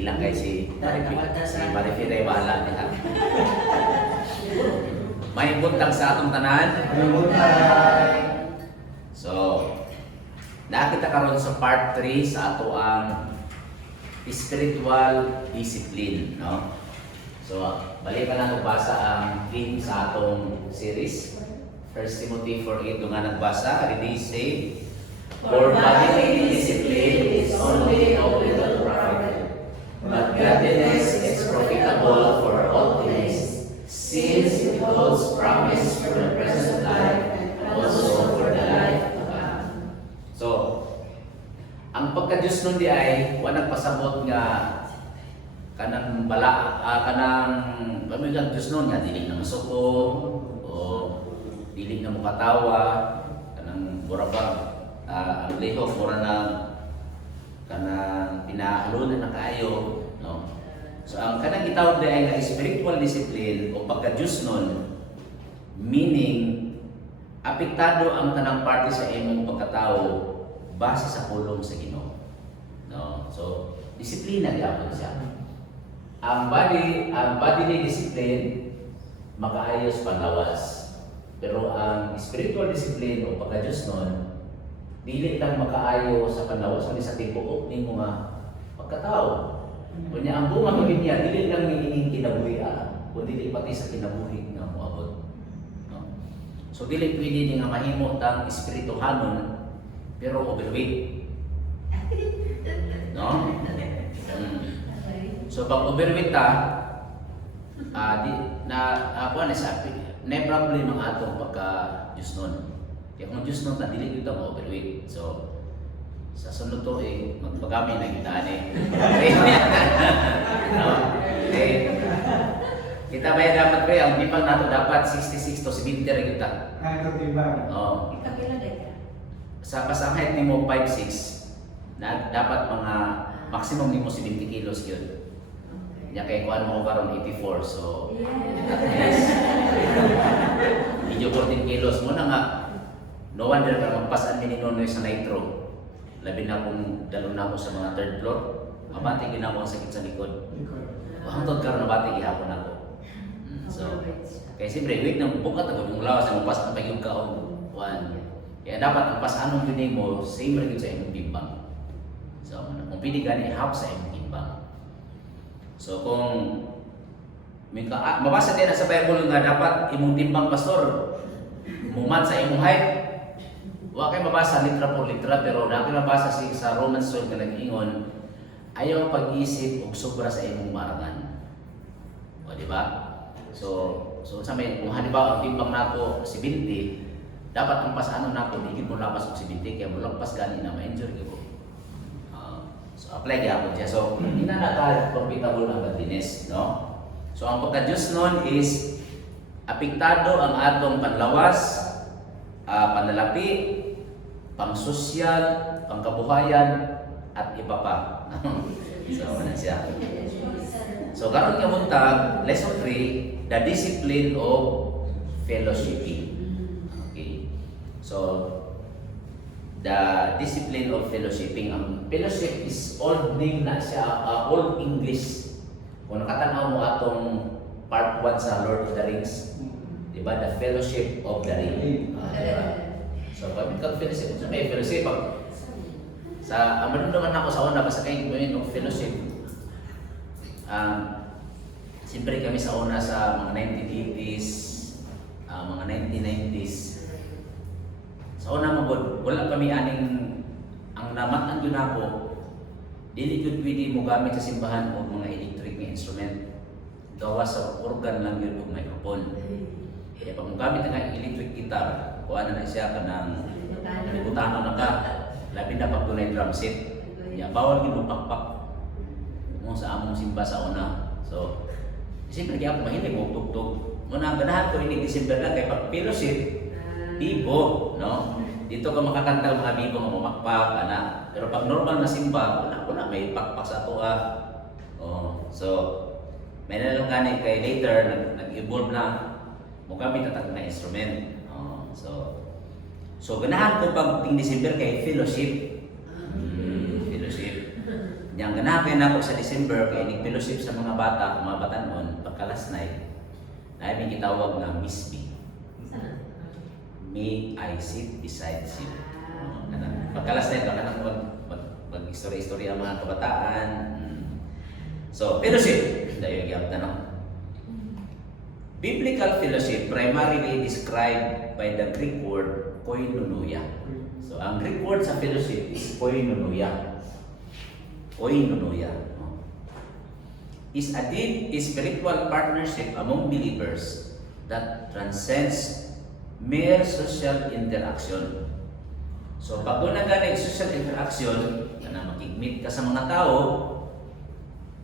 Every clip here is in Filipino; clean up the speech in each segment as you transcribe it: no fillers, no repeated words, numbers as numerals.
Ilang kay si Marifire wala niya. May buntag sa atong tanan. So, nakita karon sa part 3 sa ato ang spiritual discipline, no? So, balikan na basa ang theme sa atong series. 1 Timothy 4:8 nga nagbasa, ready say, for bodily discipline is only of little profit, but godliness is profitable for all things, since it holds promise for the present life and also for the life to come. So, ang pagka-Diyos nun di ay wala nagpasabot nga kanang kanang pamilyang Diyos nun nga dili na masuko o dili na mukatawa kanang burabag ang lihok mura na kanang pinahalunan na kayo, no? So ang kanang gitawag di ay nga spiritual discipline o pagka-Diyos nun, meaning apektado ang tanang parte sa imong pagkatao base sa pulong sa Ginoo, no? So disiplina gyapon siya. Ang bodily discipline makaayos panlawas. Pero ang spiritual discipline o pagka-Diyos nun, dili lang makaayo sa panlawas kundi sa tibuok ning mga pagkatao. Kunya ang bunga ko niya dili lang niining kinabuhi kundi dili pati sa kinabuhi nga moabot. No? So dili pwede ni nga mahimo tang espirituhanon pero overweight. No? So pag overweight di na ako na sabi, na problem ang atong pagka-Diyos nun. Kaya kung Diyos nun, dili dito ang overweight. So, sa sunod to magpagami na kita no? Kita ba dapat ba ang timbang nato dapat 66 to 70 rin kita. Ito timbang. Oo. Sa pasanghay ni mo 5-6, na dapat mga maximum ni mo 70 kilos yun. Nya kay kuan mo karon 84, so at least medyo 14 kilos mo na nga. No wonder ka magpasan mi ni Nonoy sa nitro. Labi na kung dalo na ako sa mga third floor, mabati ginawa ang sakit sa likod. Hangtod karon nabati gihapon ako. So kay siyempre wait nang bukat ako yung lawas ang magpasan pa yung kaon. Kaya dapat ang pasanong yun mo same rin sa imong timbang. So kung pili gani half sa imong timbang. So kung mabasa din sa Bible nga dapat imong timbang pastor muman sa imong height. Wa kay mabasa litra por litra pero dako mabasa sa Romans 12 nga nag-ingon ayaw pag-isip og sobra sa imong marangan. O di ba? So sa may kung halimbawa ang timbang nako 70, dapat ang pasano nako digid mo lapas og 70 kaya mo lampas gani na ma-injure gyud. So apply gyapon siya. So hindi na naka-profitable ang godliness, no? So ang pagka-Diyos nun is apektado ang atong panlawas, panlalapi, pangsosyal, pangkabuhayan at iba pa. So ano siya. So karon nga buntag lesson 3, the discipline of fellowshipping. Okay. So the discipline of fellowshipping. Ang fellowship is old name na siya, old English. Kung nakatanaw mo atong part 1 sa Lord of the Rings, di ba? The fellowship of the ring. So pag fellowship, so may fellowship. Sa amano naman ako sa una basta kay ng fellowship. Siyempre kami sa una sa mga 1980s, mga 1990s. Sa una mo wala kami aning ang namatan yun ako, dili yun pwede mo gamit sa simbahan o mga electric na instrument. Gawa sa organ lang yun o microphone. Kaya pag mo gamit ang electric guitar, kuha na siya ka ng nalibutano na ka, labi na pag dunay drum set. Kaya bawal yun pakpak mo sa among simba sa una. So, siyempre kaya ako mahilig mo tugtog. Muna ganahan ko ini December na kay pag fellowship, bibo, no? Dito ka makakanta mga bibo nga mumakpak, ana. Pero pag normal na simba, wala may pakpak sa ato so may nalang gani kay later nag-evolve na mo gamit tatag na instrument. So ganahan ko pag ting December kay fellowship. Fellowship. Yang ganahan na ako sa December kay nag-fellowship sa mga bata, mga batanon, pagka-last night, na may gitawag na Miss B. May I sit beside you. Pagka-last night, baka nang mag-istorya-istorya ang mga kabataan. So, fellowship. Dahil yung tanong. Biblical fellowship primarily described by the Greek word koinonia. So, ang Greek word sa fellowship is koinonia. Koinonia. Is a deep spiritual partnership among believers that transcends mere social interaction. So, pag doon na galing social interaction, na makikmeet ka sa mga tao,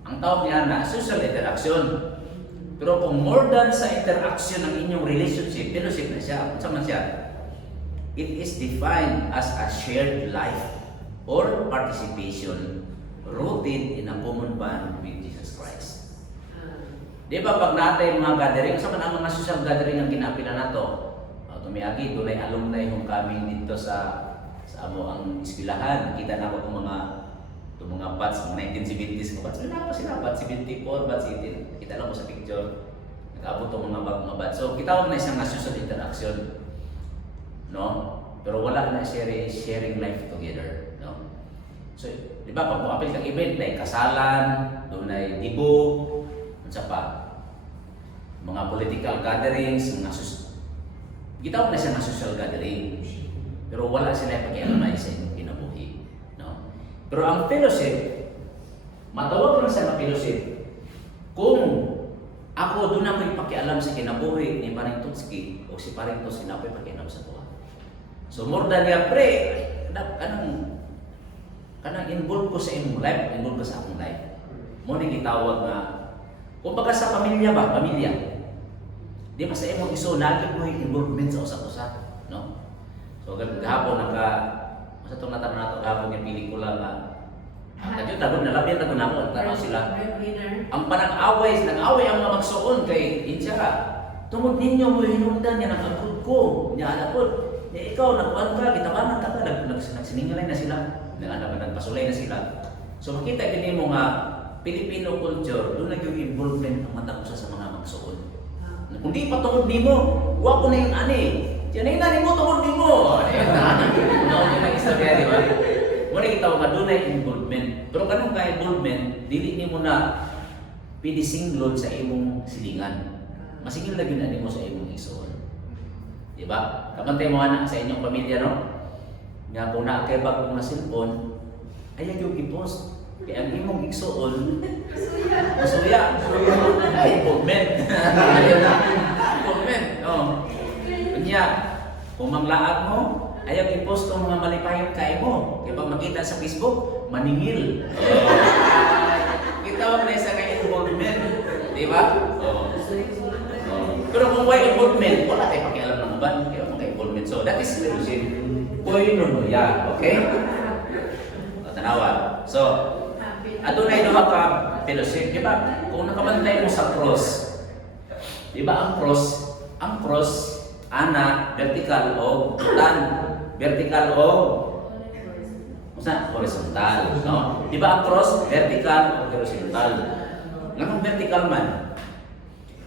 ang tawag niya na social interaction. Pero kung more than sa interaction ng inyong relationship, fellowship na siya, kung saan siya, it is defined as a shared life or participation rooted in a common bond with Jesus Christ. Di ba pag natin mga gathering, sa ang mga social gathering ang ginapila na to, tumiagi, dunay alumni hong kami dito sa amo ang eskwelahan. Nakita na ako itong mga batch, mga 1970s ko batch. Wala pa sila, batch 74, batch 18. Kita lang ko sa picture. Nag-abot itong mga batch. So, kitawag na isang social interaction. No? Pero wala na sharing life together. No? So, di ba, pag muapil kang event, na kasalan, doon na dibo, sa pa, mga political gatherings, gitawag na siya ng social gathering. Pero wala sila pakialamay sa inyong kinabuhi. No? Pero ang fellowship, matawag lang sa fellowship, kung ako doon ako'y pakialam sa kinabuhi ni Paring Tutski o si Paring Tutski na ako'y pakialam sa tuwa. So more than ya pre, kanang involve ko sa inyong life, involve ko sa akong life. Mo ni gitawag na, kung baga sa pamilya ba, pamilya. Di ba sa imong iso, lagi mo yung involvement sa usa-usa, no? So, gahapon sa itong natanong nato, gahapon yung pelikula nga, kadyo tagod, nalabyan tagod na ako, tanaw sila. Ang panang-away, nag-away ang mga magsuon kay Insya ka. Tungod ninyo mo hinundan niya, nag-agod ko, niya alapod. Ikaw, nag-uwan ka, gitawanan ka, nagsiningalay na sila, nagpasulay na sila. So, makita gini mo nga, Filipino culture, doon nag-involvement ang mata ko sa mga magsuon. Kung di pa tungod ni mo, huwag ko na yung ani. Yan ay nani mo, tungod ni mo. Ano yung istorya, di ba? Muna kita ka doon ay involvement. Pero kanong ka involvement, dili ni mo na pinisinglod sa imong silingan. Masigil na ginani mo sa imong isuon. Di ba? Kapantay mo anak sa inyong pamilya, no? Nga kung nakakibag ng cellphone, ayaw yung i-post. Kaya ang imong igsuon, masuya. Involvement. Involvement. Kanya, kung manglaat mo, ayaw i-post ang mga malipayong kaya mo. Kaya pag makita sa Facebook, maningil. Kita mo na isa kay involvement. Di ba? Pero kung may involvement, wala tayo pakialam ng iban. Kaya may involvement. So that is fellowship. Koinonia. Okay? Tanawa. So, ato na ito ka fellowship. Di ba? Kung nakabantay mo sa cross, di ba ang cross, ana, vertical o tan, vertical o horizontal, no? Di ba ang cross, vertical o horizontal? Anong vertical man?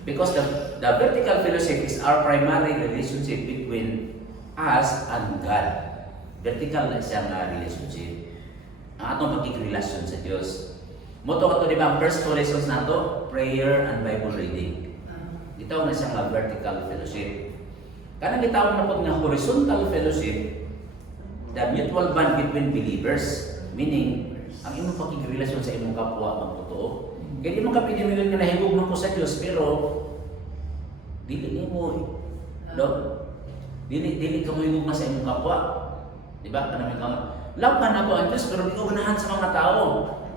Because the vertical fellowship is our primary relationship between us and God. Vertical na siyang relationship. Ang atong pagkikrelasyon sa Diyos. Moto ka to, di ba, ang first 2 lessons na to, prayer and Bible reading. Ito na siyang vertical fellowship. Kanang gitawag na po nga horizontal fellowship, the mutual bond between believers, meaning, ang imong pagkikrelasyon sa imong kapwa magtotoo. Kaya di mo kapinimilin nga nahigog mo po sa Diyos, pero dili mo, no? Dili ka mo higog sa imong kapwa. Di ba? Kanang ikaw, laban ako ang Diyos, pero di ko ganahan sa mga tao.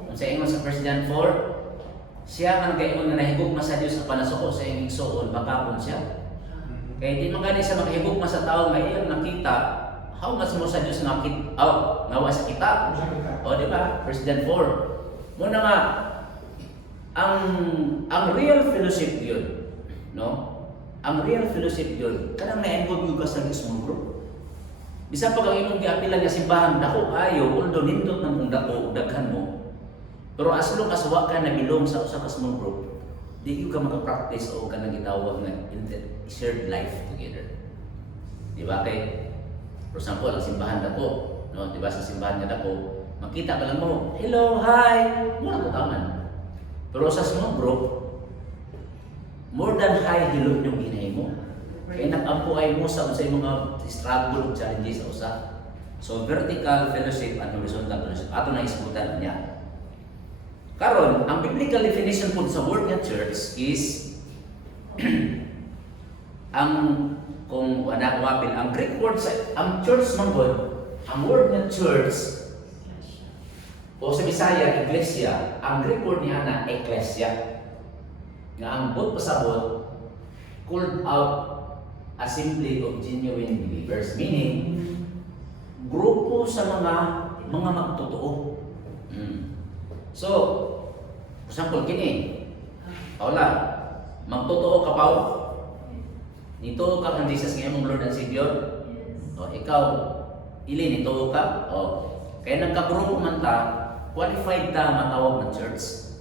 Kung sa ingon sa 1 John 4, siya ang kaingon nga nahigugma sa Diyos sa panasuko sa iyong igsoon, bakapon siya. Kaya di man gani sa makahigugma sa tao nga iyang nakita, how much mo sa Diyos ngawa sa kita? O di ba? 1 John 4. Muna nga, ang real fellowship yun, no? Ang real fellowship yun, kanang na-involve ka sa small group. Bisa pag ang imong giapilan nga simbahan, dako kayo, although nindot ng dako, daghan mo, Pero as long as wa ka nabilong sa usa ka small group, di ka maka-practice o ka nang gitawag nga shared life together. Di ba kay for example, ang simbahan dako, no? Di ba sa simbahan nga dako, makita ka lang mo, hello, hi, wala ko taman. Pero sa small group, more than hi, hello yung ginahin mo. Kaya nag-ampuay mo sa mga struggle o challenges sa usa. So vertical fellowship and horizontal fellowship, ato na isgutan niya. Karon, ang biblical definition po sa word nga church is ang kung wala wapil ang Greek word sa ang church manggod, ang word nga church o sa Bisaya iglesia, ang Greek word niya na ecclesia. Nga ang bot pasabot called out assembly of genuine believers, meaning grupo sa mga magtotoo. So, for example, kini, wala, magtotoo ka pa, nito ka kang Jesus ngayon mong Lord and Savior, o ikaw, ili nito ka, o kaya nagkagrupo man ta, qualified ta matawag ng church.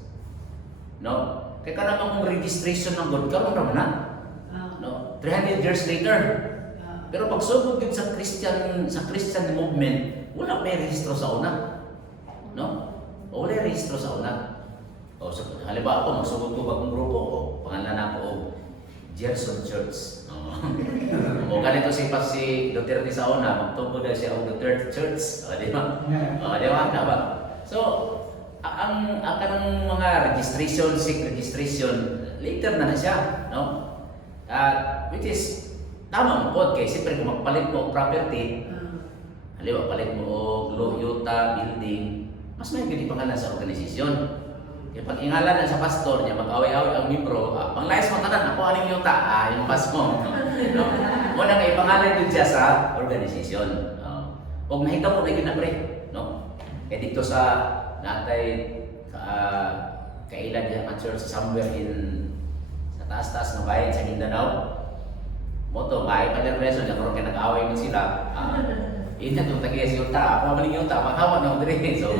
No? Kaya karang mong registration ng God, karoon naman na. No? 300 years later. Pero pag sugod yun sa Christian movement, wala may rehistro sa una. No? O wala rehistro sa una. O so, halimbawa ako, magsugod ko bagong grupo, o pangalan ako o Gerson Church. O ganito si Duterte sa una, magtungkol na siya o Duterte Church. O di ba? O di ba? Na ba? So, ang kanang mga registration, later na siya. No? Which is tama mo po kay siyempre kung magpalit mo property, halimbawa palit mo og yuta, building, mas may gini pangalan sa organisasyon. Kaya pag ingalan na sa pastor niya, mag-away-away ang membro, panglayas mo tanan, ako aning yuta, yung pas mo. No? Muna nga ipangalan yun siya sa organisasyon. Huwag mahita mo na ginapre. No? Kaya dito sa natay kailan diha ka church somewhere in sa taas-taas ng bayan sa Mindanao. Moto, bahay pa din reso, nagkaroon kayo nag-away mo sila. Yun na itong tagiya si Yuta, ako maling Yuta, makahawa na ako din. So,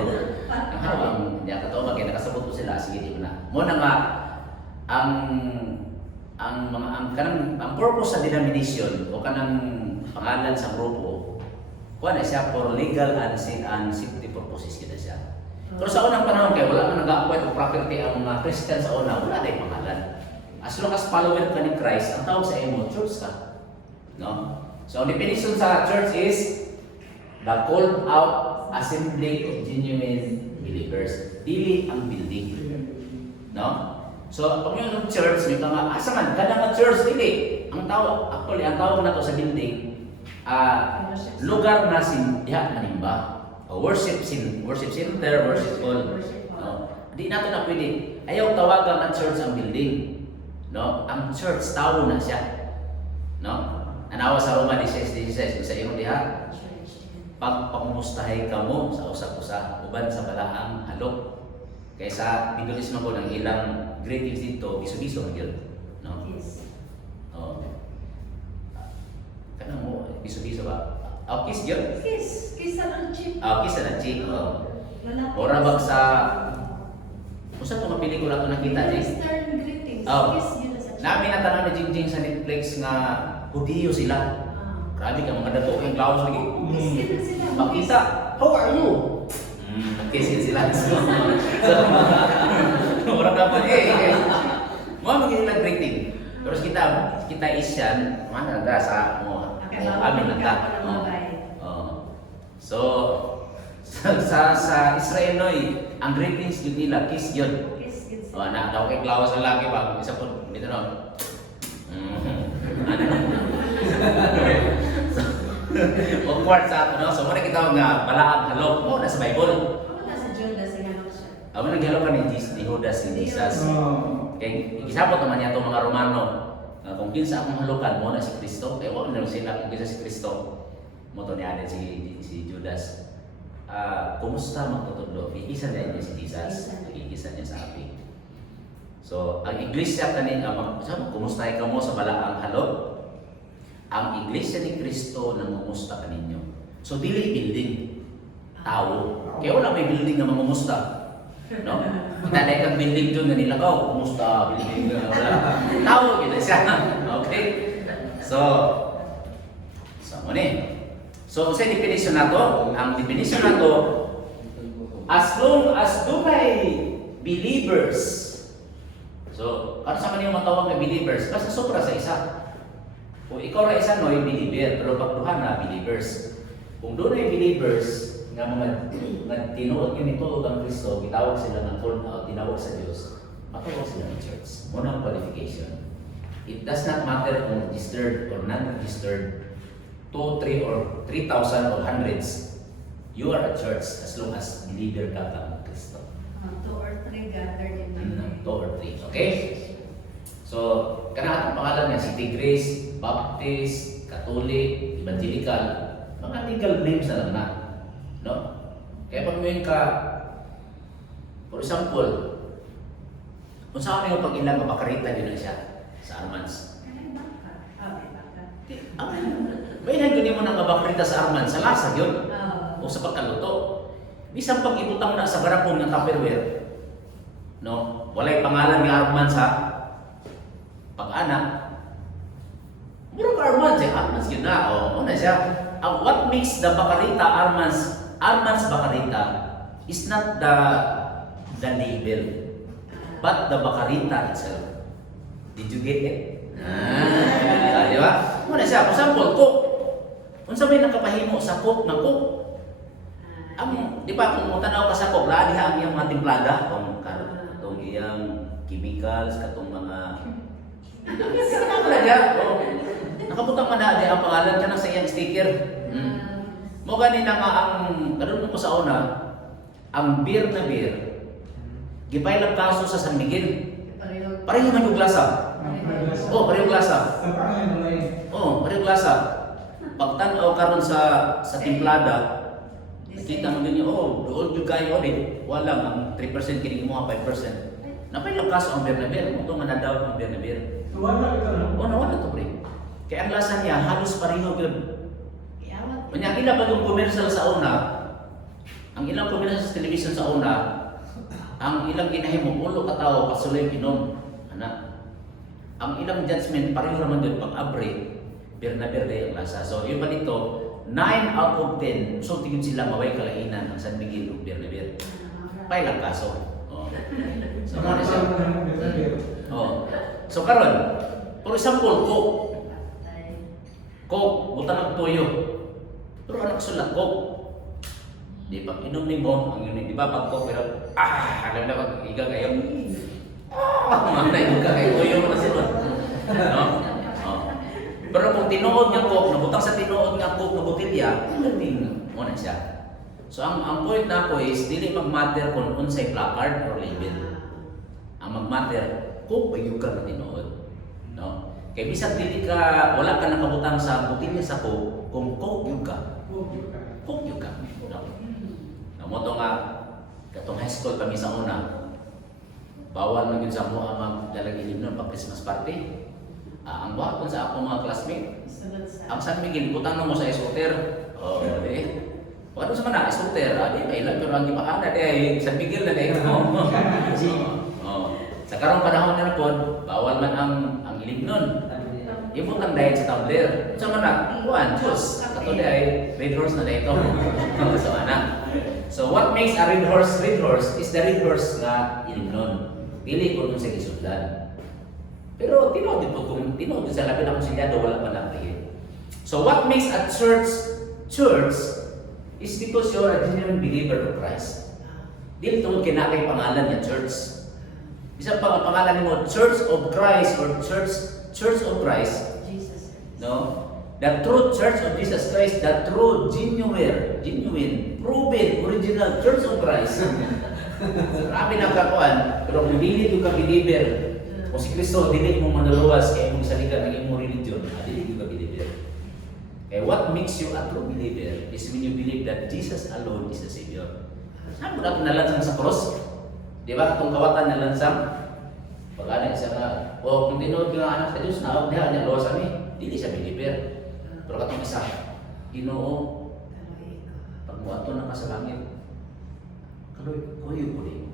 nakahawa, hindi ako tawag, kaya nakasabot ko sila, sige, di mo na. Muna nga, ang purpose sa denomination o kanang pangalan sa grupo, kuha na siya for legal and safety purposes kita siya. Pero sa unang panahon kayo, wala man nag-acquire o property ang mga Christian sa una, wala na yung pangalan. As long as follower ka ni Christ, ang tawag sa imo, church ka. No? So, ang definition sa church is the called out assembly of genuine believers. Dili ang building. No? So, pag yung church, may mga, asa man, kada nga church, dili. Ang tawag, actually, ang tawag na to sa building, lugar na diha manimba. Worship center, worship hall. No? Di nato na pwede. Ayaw tawagan ang church ang building. No? Ang church, tao na siya. No? Anawa sa Roma 16:16, sa iyong diha, pagpangumustahay ka mo sa usap-usap, uban sa balaang halok. Kaysa bidulis man ko ng ilang greetings dito, biso-biso na yun. No? Yes. Oh. Kanang mo, biso-biso ba? Kiss yun? Kiss. Kiss ang cheek. Kiss na cheek. Ora bag sa... Kung saan itong pelikula ito nakita niya? Western greetings. Kiss yun sa cheek. Namin natanong na Jingjing sa Netflix nga Hudiyo sila. Grabe ka, mga dato yung klaus lagi. Makita, how are you? Nag-kiss sila. So, orang dapat, mau magiging lang greeting. Terus kita isyan, mana ada sa mo, amin nata. So, sa Israel noy, ang greetings yun nila, kiss yun. Na daw kay klaus ang laki ba, isa po, dito no. Awkward sa ato, no? So, muna kita nga balaang halok mo, nasa Bible. Ako nasa Judas, hinalok siya. Ako naghalo ka ni Judas, ni Jesus. Kaya, ikisapot naman niya itong mga Romano. Kung kinsa akong halukan mo na si Kristo, kaya wala naman sila kung kinsa si Kristo. Mo to niya si Judas. Kumusta magtutudlo? Ikisa niya si Jesus. Ikisa niya sa api. So, ang iglesia kanina, kumusta ka mo sa balaang halok? Ang iglesia ni Kristo na mamumusta kaninyo. So, dili building, tao. Kaya wala may building na mamumusta. No? Kita kang building doon na nilakaw. Kumusta? Building na wala. Tao, gina siya. Okay? So muna So, sa definition na to, ang definition na to, as long as dunay believers. So, kano sa man yung matawag na believers? Basta sobra sa isa. Kung ikaw ra isa no, yung believer, pero pagduhan na believers. Kung dunay believers, nga mga tinuod yun ito ang Kristo, gitawag sila ng tinawag sa Diyos, matawag sila ng church. Muna ang qualification. It does not matter kung registered or non-registered, 2, 3, or 3,000 or hundreds, you are a church as long as believer ka ng Kristo. 2 or 3 gathered in my name. 2 or 3, okay? So, kanang ang pangalan niya, City Grace, Baptist, Catholic, Evangelical, mga legal names na lang na. No? Kaya pag ngayon ka, for example, kung saan yung pag-ilang mapakarita din na siya sa Armans. May baka. May nagiging mo ng mabakrita sa Arman, sa lasa yun. Oo. O sa pagkaluto. Bisan pag ibutang na sa garapon ng Tupperware, no? Walay pangalan ni Arman sa pag-anak. Murag Arman siya, Arman's yun na. O, una siya. What makes the bakarita Arman's bakarita is not the label, but the bakarita itself. Did you get it? Di ba? Muna siya, for example, cook. Kung sabay nakapahimo sa cook ng cook, di ba kung tanaw ka sa cook, lahat ang iyang mga timplada, itong iyang chemicals, katong mga nakabutang man na ang pangalan ka na sa iyang sticker. Mo ganin na nga ang kadun ko sa una, ang beer na beer, gipay lang kaso sa San Miguel. Pareho man yung glasa. Pareho glasa. Pareho glasa. Pagtanaw karon sa timplada, nakita mo din yung, doon yung kayo ulit, walang ang 3% kinig mo, 5%. Napay lang kaso ang beer na beer, ito nga na-doubt ang beer na beer. Wala ito na? Wala to pre. Kaya ang lasa niya, halos pareho yun. Kanya ilang ba yung commercial sa una, ang ilang commercial sa television sa una, ang ilang ginahimo, ulo katao, pasuloy pinom. Ang ilang judgment, pareho naman doon pag-abre, beer na beer ang lasa. So yung pa dito, 9 out of 10, so tingin sila maway kalainan ang San Miguel o beer na beer. Pailang kaso. So ano siya? So karon, for example, Coke, butang ang toyo. Pero anak sulat Coke. Di pag inom ni mo, ang yun, di ba pag Coke, pero alam na pag iga kayo. Mga iga kayo, toyo mo na sila. No? Pero kung tinuod nga Coke, nabutang sa tinuod nga Coke na botilya, hindi mo na siya. So ang point na ako is, dili mag-matter kung unsay placard or label. Ang mag-matter, Coke ba yung ka na tinuod? No? Kaya bisag dili ka, wala ka nakabutang sa botilya sa Coke, kung Coke yung ka. Coke yung ka. No? Namoto nga, katong high school kami sa una, bawal na yun sa mo ang maglalagilin nun pag Christmas party. Ang buhaton sa akong mga classmate, ang San Miguel, butang mo sa esoter. Ano sa mana, esoter, di ba ilang pero ang gipakana, San Miguel na dahil. Sa karong panahon na po, bawal man ang ilim nun. Ibutang dahil sa tumbler. Sa mana, kuhan, Diyos. Kato dahil, red horse na dahil ito. Sa mana. So what makes a red horse is the red horse nga ilim nun. Pili ko nun sa gisundan. Pero tinood din po kung tinood din sa labi na konsilyado, wala pa lang kayo. So what makes a church is because you're a genuine believer of Christ. Dili tungod kinakay pangalan niya church. Bisa pa pangalan mo Church of Christ or Church of Christ. Jesus. No? The true Church of Jesus Christ, the true genuine, proven, original Church of Christ. Marami na kakuan, pero kung dili ka believer, kung si Kristo, dili mo manuluwas kaya mong salika ng imong religion, dili ka believer. Kaya what makes you a true believer is when you believe that Jesus alone is the Savior. Saan mo natin nalansang sa cross? Di ba? Itong kawatan nalansang, pag-anak siya nga, kung tinood ka anak sa Diyos, naawag niya luwas kami, dili siya believer. Pero katong isa, Ginoo, pag muato na ka sa langit, kuyo ko din.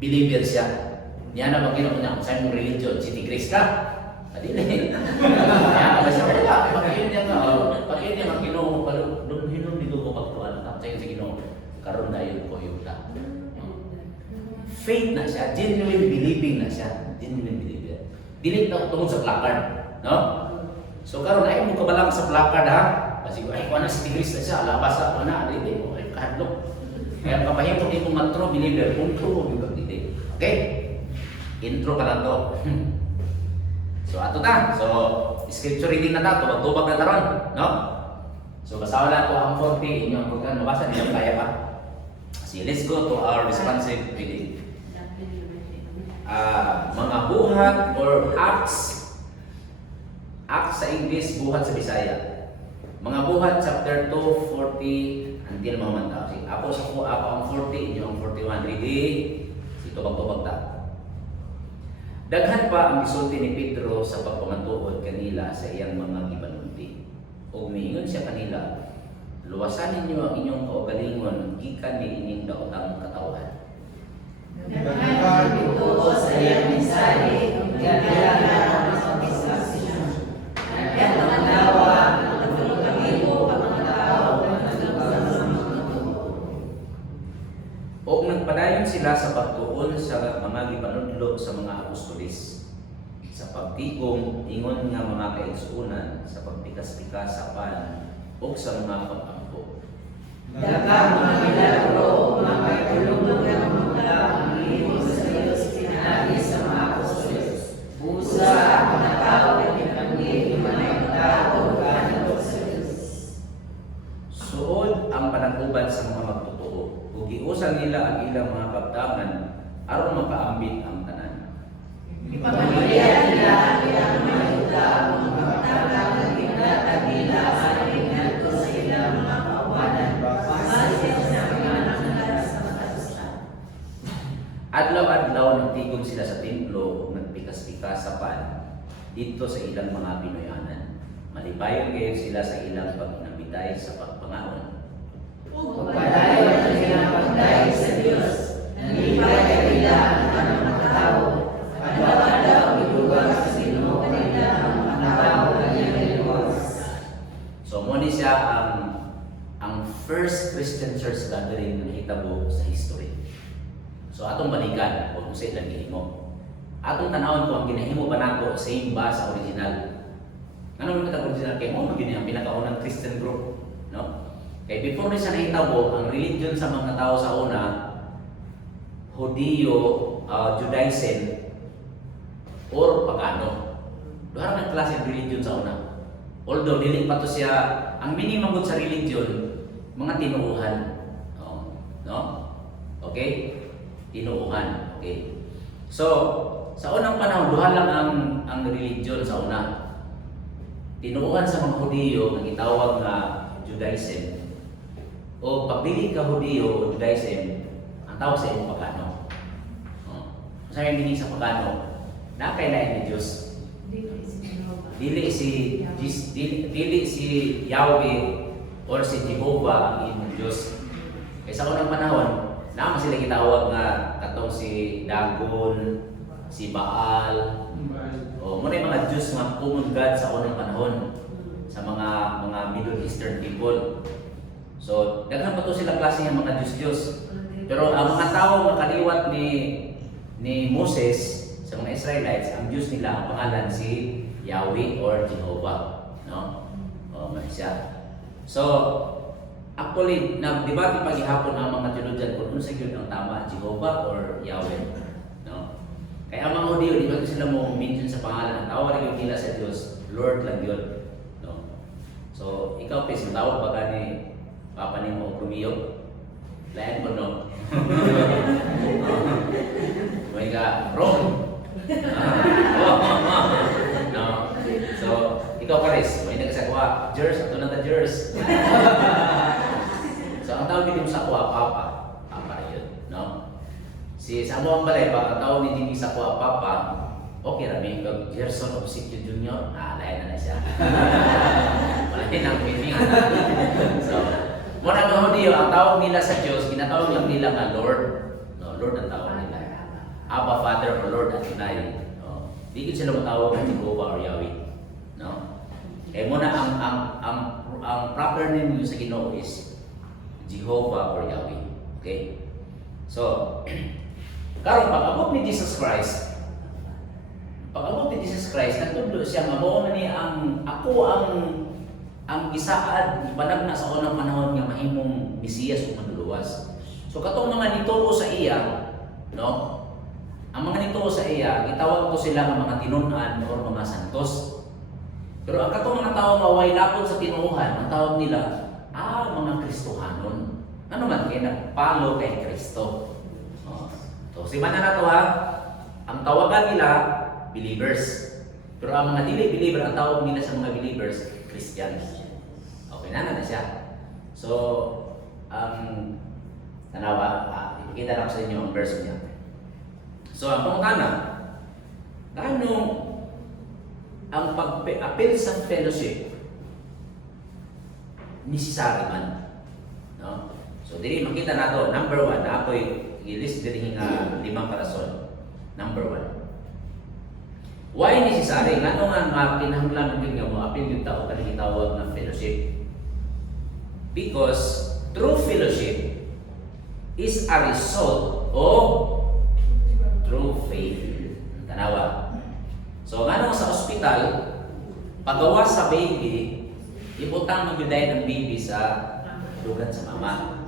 believer siya. Niya na magkino niya kung saan mong religion, si Tigris ka. Adili. Kaya kasi wala, pag-iyon niya nga Ginoo, hinom dito ko pagtuan ta sa Ginoo. Karon na yun ko yung ta. Faith na siya, genuine believing na siya, genuine believer. Dili na tungod sa placard, no? So karon ay mo kabalang sa placard ha. Kasi ay kuan na si Tigris na siya, labas sa ana dili mo ay kahadlok. Kaya kapahimo din mo true believer, true dili. Okay? Intro pa lang to. So ato ta. So scripture reading na ta, tubag na taron, no? So basahan na ko ang 40 inyo ang pagkan mabasa niyo kaya pa. So let's go to our responsive reading. Mga buhat or acts sa English, buhat sa Bisaya. Mga buhat chapter 2, 40 until mamanta. Ako ang 40, inyo ang 41. Ready? Si tubag-tubag ta. Daghan pa ang gisulti ni Pedro sa pagpamantuod kanila sa iyang mga gipanulti. Ug miingon siya kanila, luwasan ninyo ang inyong kaugalingon gikan ni inyong daotang katawhan. Daghan ito sa iyang mensahe, gagalagan ang pagkakasyon. At ang lawa, nagtulungan mo ang mga tao O nagpadayon sila sa pagtuon sa mga gipanudlo sa mga apostolis, sa pagtigom ingon nga mga kaigsuonan, sa pagpikas-pikas sa pan o sa mga pag-ampo. daghang mga milagro, mga katulungan ng mga tao ang limos sa Diyos pinagi sa mga apostoles. Busa ang mga tao na pinagpangit yung mga tao kanto sa Diyos. Suod ang panag-uban sa mga magtotoo, ug giusan nila ang ilang mga kabtangan aron makaambit ang tanan. Ipamilya nila ang ilang mga yuta, mga kapatagan na ginatag nila sa pinagto sa ilang mga kawanan. Masin sa mga nakalas sa matagusan. Adlaw-adlaw nagtigom sila sa templo ug nagpikas-pikas sa pan dito sa ilang mga Pinoyanan. Malipayon kayo sila sa ilang pag-inambitay sa pagpangaon. Pagpadayon ang ilang pagdahil sa Diyos, nalipay kanila ang mga tao. Adlaw-adlaw iluwag sa Ginoo kanila ang mga tao na iyang niluwas. So mo ni siya ang first Christian church gathering na hitabo sa history. So atong balikan kung sa ilang gihimo. Atong tanawon ko ang ginahimo ba nato same ba sa original. Ano man katag original kay mo magini ang pinakaunang Christian group, no? Kay before ni siya nahitabo ang religion sa mga tao sa una, Hudiyo, Judaism or pagano. Duha ra klase ng religion sa una. Although dili pa to siya ang minimum gud sa religion mga tinuuhan. No? Okay? Tinuuhan. Okay. So, sa unang panahon duha lang ang religion sa una. Tinuuhan sa mga Hudiyo nga gitawag nga Judaism. O pag dili ka Hudiyo o Judaism, ang tawag sa imong pagano. Sa meaning sa pagano, na kay lain ni Dios. Dili si Yahweh or si Jehovah ang imong Dios. Kay sa unang panahon, naman sila gitawag nga katong si Dagon, si Baal. O mo na yung mga Diyos nga common God sa unang panahon sa mga Middle Eastern people. So, daghan pa to sila klase ng mga Diyos-Diyos. Pero ang mga tao nga kaliwat ni Moses sa mga Israelites, ang Diyos nila ang pangalan si Yahweh or Jehovah, no? O man siya. So, actually nagdebate paghihapon ang mga theologian kung ano sa gyud ang tama, Jehovah or Yahweh, no? Kaya ang mga Hudiyo di ba sila mo mention sa pangalan, ang tawag rin nila sa Diyos, Lord lang yun, no? So, ikaw please, matawag ba ka ni Papa ni mo Romeo? Lain mo, no? May ka, Rome. No. So, ikaw pares, may nagsakwa, Jers, ito na ta Jers. So, ang tawag dito sa kuha, Papa. Papa yun, no? Si Samuel Balay, ang tawag ni Jimmy sa kuha, Papa, okay rami, kag Gerson of Sitio Junior, lain na siya. Malaki ng meaning. So, muna mga Hudiyo, ang tawag nila sa Diyos, ginatawag lang nila nga Lord. No, Lord ang tawag nila. Father or Lord Adonai. No? Di ko sila matawag ng Jehovah or Yahweh. No? Kaya muna ang proper name nyo sa Ginoo is Jehovah or Yahweh. Okay? So, karon pag-abot ni Jesus Christ, nagtudlo siya, mabuo na niya ang gisaad, ipanagna sa unang panahon nga mahimong Mesiyas o manluluwas. So katong mga nituo sa iya, no? Ang mga nituo sa iya, gitawag ko sila nga mga tinunan o mga santos. Pero ang katong mga tao maway lapon sa tinuuhan, ang tawag nila, mga Kristohanon. Ano man kaya nagpalo kay Kristo. So si man na to ha, ang tawagan nila believers. Pero ang mga dili believer, ang tawag nila sa mga believers, Christians. Okay na siya. So, tanawa, ipakita lang sa inyo ang verse niya. So, ang pangutana, ano ang pag-appeal sa fellowship necessary man? No? So, dili makita nato, number 1, na ako'y i-list diri nga 5 parason. Number 1. Why necessary? Nga nga kinahanglan ng nga mo apil yung tao kanang gitawag na fellowship. Because true fellowship is a result of true faith. Tanawa. So nga sa ospital, pagawa sa baby, ibutang magyuday ng baby sa dugan sa mama.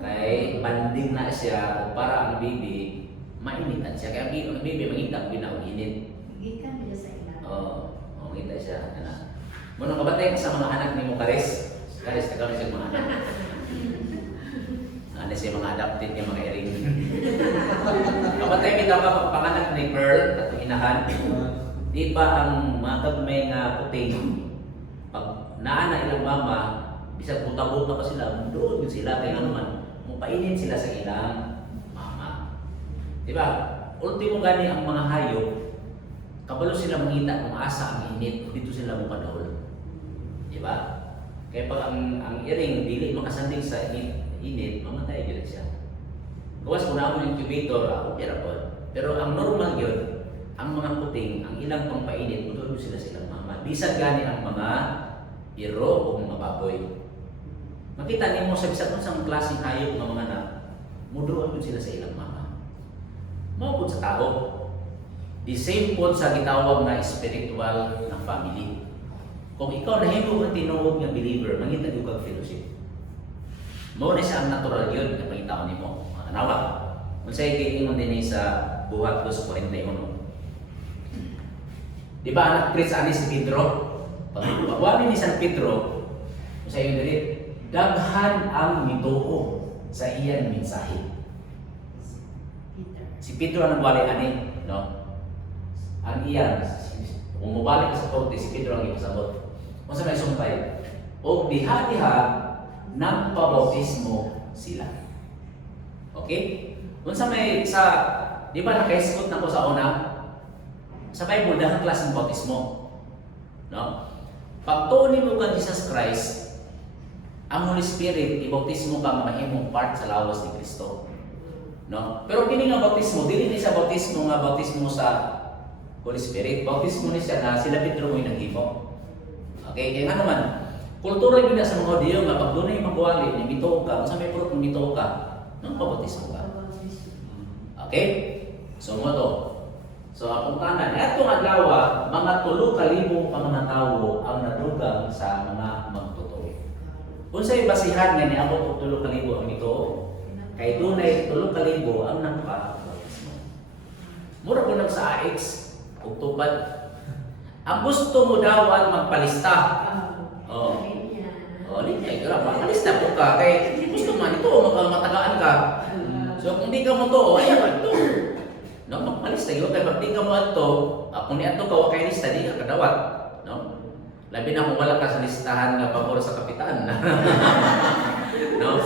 Kay banding na siya para ang baby mainitan siya. Kaya ang baby manginta ko init. Gikan niya sa ina. Mangita siya. Muna kabatay ka sa mga anak ni mo Kares. Kares, kagawin siya mga anak. Ano siya mga adopted niya mga iring. Kabatay kita ka panganak ni Pearl at inahan. Di ba ang mga kagmay nga puting, pag naana ilang mama, bisag buta-buta pa sila, doon sila kaya naman, mupainin sila sa ilang mama. Di ba? Ultimo gani ang mga hayop, kabalo sila mangita kung asa ang init, dito sila mupadahol. Di ba? Kaya pag ang iring dili makasanding sa init, mamatay yun siya. Gawas ko na ako ng incubator, ako pira po. Pero ang normal yun, ang mga puting, ang ilang pangpainit, mutuloy sila sa ilang mama. Bisag gani ang mga iro o mga baboy. Makita niyo mo sa bisag kung sa klaseng hayop ng mga anak, muduan sila sa ilang mama. Maupod sa tao. The same po sa gitawag na spiritual ng family. Kung ikaw nahimo ang tinuod nga believer, mangita yung kag-fellowship. Mao na siya ang natural yun na pangitaw ni mo. Anawa, kung sa'yo giingon din sa buhat 2:41. Di ba anak-preach ani si Pedro? Pag-wali ni San Pedro, kung sa'yo dili, daghan ang mituo sa iyan mensahe. Si Pedro ang nagwali ani, no? Ang iyan, kung mabalik ka sa korte, si Pedro ang ipasabot. Kung sa may sumpay, o diha-diha nagpabautismo sila. Okay? Kung sa may, di ba nakaisgot na ko sa una? Sa Bible, dahang klaseng bautismo. No? Pag tuunin mo kang Jesus Christ, ang Holy Spirit, ibautismo ka mahimong part sa lawas ni Kristo. No? Pero kini nga bautismo, dili ni sa bautismo nga bautismo sa Holy Spirit. Bautismo ni siya na sila Pedro mo yung naghimo. Okay, kaya nga naman, kultura yun na sa mga audio nga, pag doon ay magwali, nimito ka, kung sa may purot nimito ka, nang pabautismo ka. Okay? So mo to. So akong kanan, etong adlaw, mga 3,000 pa mga tao ang nadugang sa mga magtotoo. Kung sa'yo basihan nga niabot og 3,000 ang ito, kay dunay 3,000 ang nagpabautismo. Mura ko nag sa AX, ug tupad. Ang gusto mo daw ang magpalista. Linya, grabe, magpalista po ka. Kay gusto man ito, matagaan ka. So kung di ka mo to, ayan ito. No, magpalista yun. Kaya pag di ka mo ito, kung di ito ka kay lista, di ka kadawat. No? Labi na kung wala ka sa listahan nga pabor sa kapitan. No?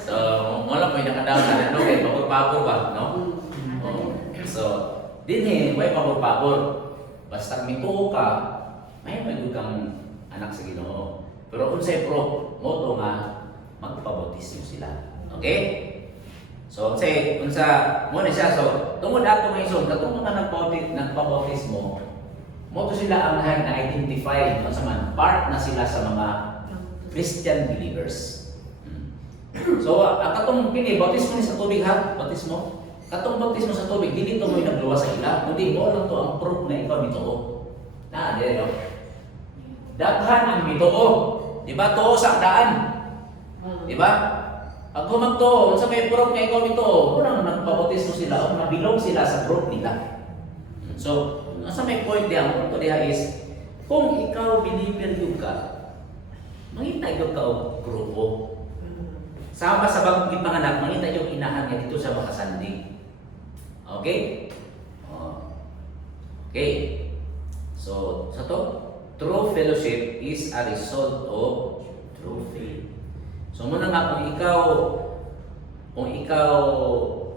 So, wala mo yung nakadawat na no? Kaya pabor-pabor ba? No? So, din may pabor-pabor. Basta mituo ka, may kang anak sa Ginoo. Pero unsay pro, moto nga magpabautismo sila. Okay? So say unsa mo ni siya so tungod ato mga isog katong mga nagpabautismo mo to sila ang na-identify no sa man part na sila sa mga Christian believers. So ang katong kini bautismo ni sa tubig ha, bautismo. Katong bautismo sa tubig dili to mo nagluwas sa ila, kundi mo lang to ang proof na ikaw mituo. Na dire no. Daghan ang mituo. Di ba tuo sa daan? Di ba? Ako magtuo, sa may proof nga ikaw mituo, unang nagpabautismo sila o nabilong sila sa group nila. So, nasa may point diya, ang punto diya is, kung ikaw believer yung ka, mangita yung ka o grupo. Sama sa bagong ipanganak, mangita yung inahan niya dito sa makasandi. Okay? Okay. So, sa to, true fellowship is a result of true faith. So, muna nga kung ikaw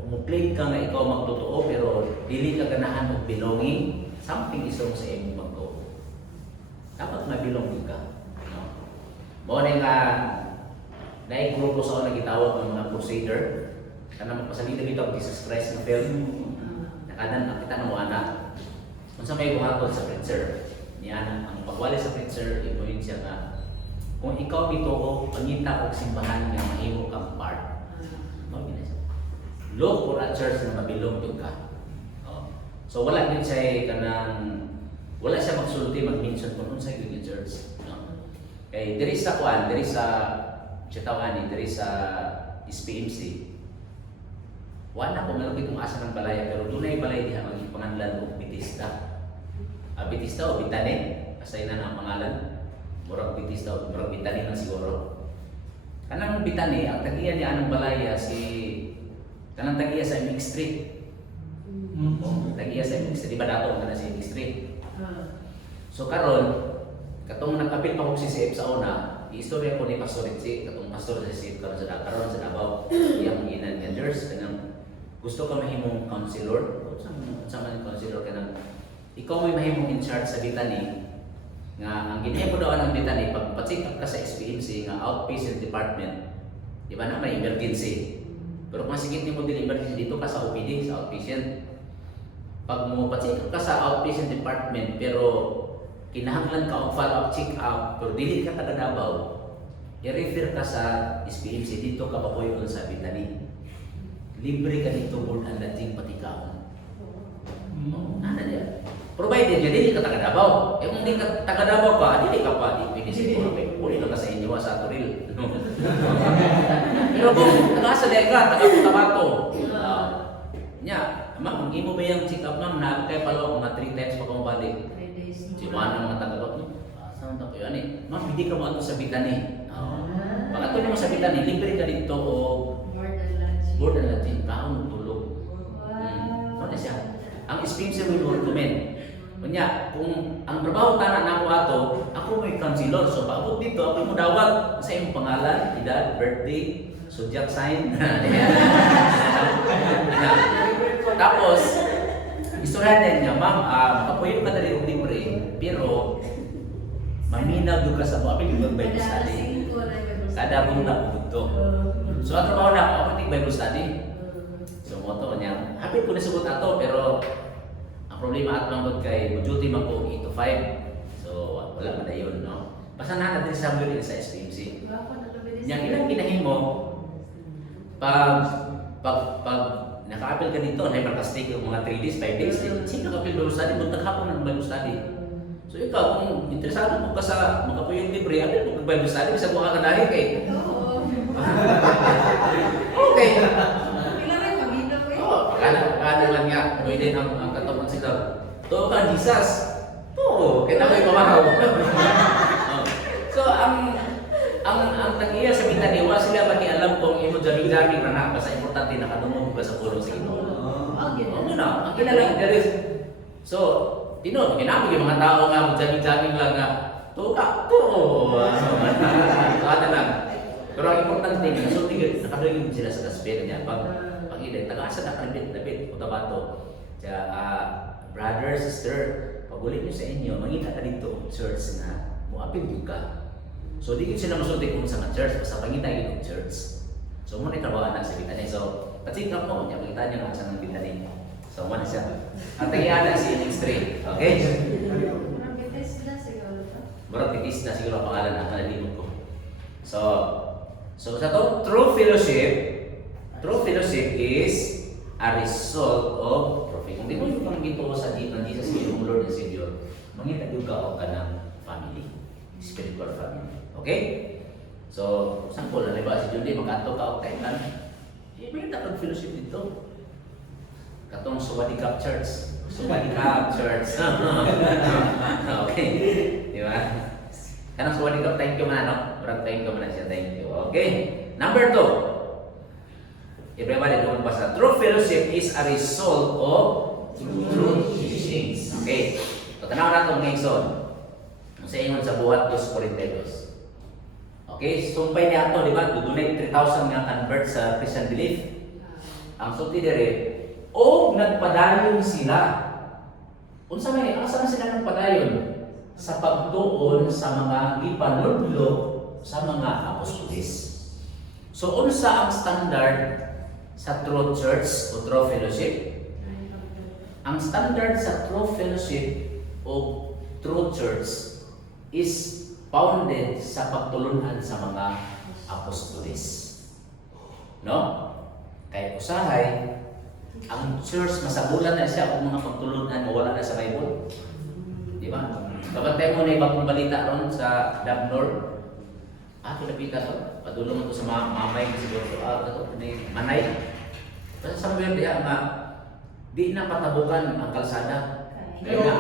mukling ka nga ikaw magtotoo pero dili ka ganahan og belonging, something is wrong sa imong magtuo. Dapat mabilong ka. No? Mo na nga dahil grupo sa una gitawag ng mga crusader, kana magpasalita dito ang Jesus Christ na film. Nakadan kita na mo anak. Unsa may buhaton sa preacher? Ni anak ang pagwali sa preacher, ibuhin siya nga kung ikaw bituo, pangita og simbahan nga mahimo kang part. Look for a church na mabilong yung ka. So wala din siya wala siya magsulti mag-mention kung unsa yung church. No? Kay diri sa kuan, diri sa Chitawani, diri sa SPMC. Wala ko malapit kung asa ng balaya, pero dunay balay diha ang pangalan og Bitista. Bitista o Bitane, kasay na ang pangalan. Murag Bitista o murag Bitane na siguro. Kanang Bitane, ang tagiya niya anong balaya kanang tagiya sa MX Street. Tagiya sa MX Street, iba dato ka na sa MX Street. So karon, katong nag-apil pa ko si CF sa una, istorya ko ni Pastor Ritchie, katong pastor sa CF karon sa Davao, iyang inan nga nurse, kanang gusto ka mahimong counselor, sa man counselor kanang ikaw may mahimong in charge sa Bitani, nga ang ginhimo daw ang Bitani, pag pa-check up ka sa SPMC nga outpatient department, di ba na may emergency. Pero kung masigit mo din emergency dito ka sa OPD, sa outpatient. Pag mo pa-check up ka sa outpatient department pero kinahanglan ka og follow-up check-up pero dili ka taga Davao, i-refer ka sa SPMC dito ka papuyon sa Bitani. Libre ka dito board and lodging pati kaon. Ano diyan? Provided yun, dili ka taga Davao. Eh kung di ka taga Davao pa, dili ka pa, di pwede siguro. Uli ka sa inyo sa Toril. Pero kung taga-asa dahil ka, taga-Cotabato. Nya, ma'am, imo ba yung check-up ma'am na kay palo mga 3 times pa kung balik? 3 days. Si Juan ang mga tagalog niyo. Saan ta kayo ani? Ma'am, hindi ka mo ato sa Bitani. Pag ato mo sa Bitani, libre ka dito o board and lodging, kaon tulog. Ano siya? Ang SPMC mo recommend. Kunya, kung ang trabaho tana na ako may counselor. So paabot dito, ako mo dawag sa imong pangalan, edad, birthday, zodiac sign. Tapos, istoryahan niya, ma'am, makapuyo ka dali og libre, pero maminaw yung ka sa mo, apil yung Bible study. Kada mong napupunto. So, ang trabaho na ako, Bible study. So, moto niya, happy ko nasubot ato, pero ang problema at lang kay duty man ko 8 to 5. So, wala man na yun, no? Basta na natin sa mga sa SPMC. Yang ilang kinahimo, pag naka-appeal ka dito, na mag-stay ka mga 3 days, 5 days, sige naka-appeal Bible study, buntag hapon ng Bible study. So ikaw, kung interesado mo ka sa makapuyong libre, appeal mo Bible study, bisa mo ka kanahin kay. Okay. Kada lang nga, pwede ang katapan sila. To ka, Jesus. To, kaya may mamahaw. So, ang tagiya sa Bitani, wala sila pag-ialam kung imo jaming-jaming na basta importante nakadungog ka sa pulong sa Ginoo. Ano na, ang kinalang garis. So, tino, ginamit yung mga tao nga, jaming-jaming lang nga, to ka, to. Kada lang. Pero ang importante, nakadungog sila sa gospel niya. Pag-iday, taga-asa na kalabit, Cotabato. Brother, sister, pag-ulit nyo sa inyo, mangita ka dito, church na, muapil yung ka. So, di sila masulti kung sa church, basta pangita yung church. So, muna trabaho na sa Bitani. So, patsing up mo, niya kita niyo na sa nang pinali. So, man siya. Ang tagiana si Inning Street. Okay? Murag pitis na siguro ang pangalan ang nalimot ko. So sa to, true fellowship is a result of prophet. Kung di mo yung ginto sa ng Jesus, yung Lord and Savior, mangita yung ka ng family, spiritual family. Okay? So, sample, halimbawa si Judy, magkanto ka o kailan, may dapat fellowship dito. Katong Suwadikap Church. Okay. Di ba? Kanang Suwadikap, thank you man, no? Marag thank you man siya, thank you. Okay. Number 2. Everybody, doon pa sa true fellowship is a result of true teachings. Okay. So, tanaw na itong mga igsoon. Sa ingon sa buhat 2 Corintios. Okay, sumpay niya ito, di ba? Dudunay 3,000 nga convert sa Christian belief. Ang sulti dere, o nagpadayon sila. Unsa may asa na sila nagpadayon? Sa pagtuon sa mga gipanudlo sa mga apostoles. So unsa ang standard sa true church o true fellowship? Ang standard sa true fellowship o true church is founded sa pagtulunan sa mga apostoles. No? Kaya usahay, ang church masagulan na siya kung mga pagtulunan wala na sa Bible. Di ba? Kapag mo na ibang balita ron sa Dabnor, kinapita to. Padulong mo to sa mga mamay na siguro to. Ito, manay. Kasi sabi mo diya nga, di na patabukan ang kalsada. Kaya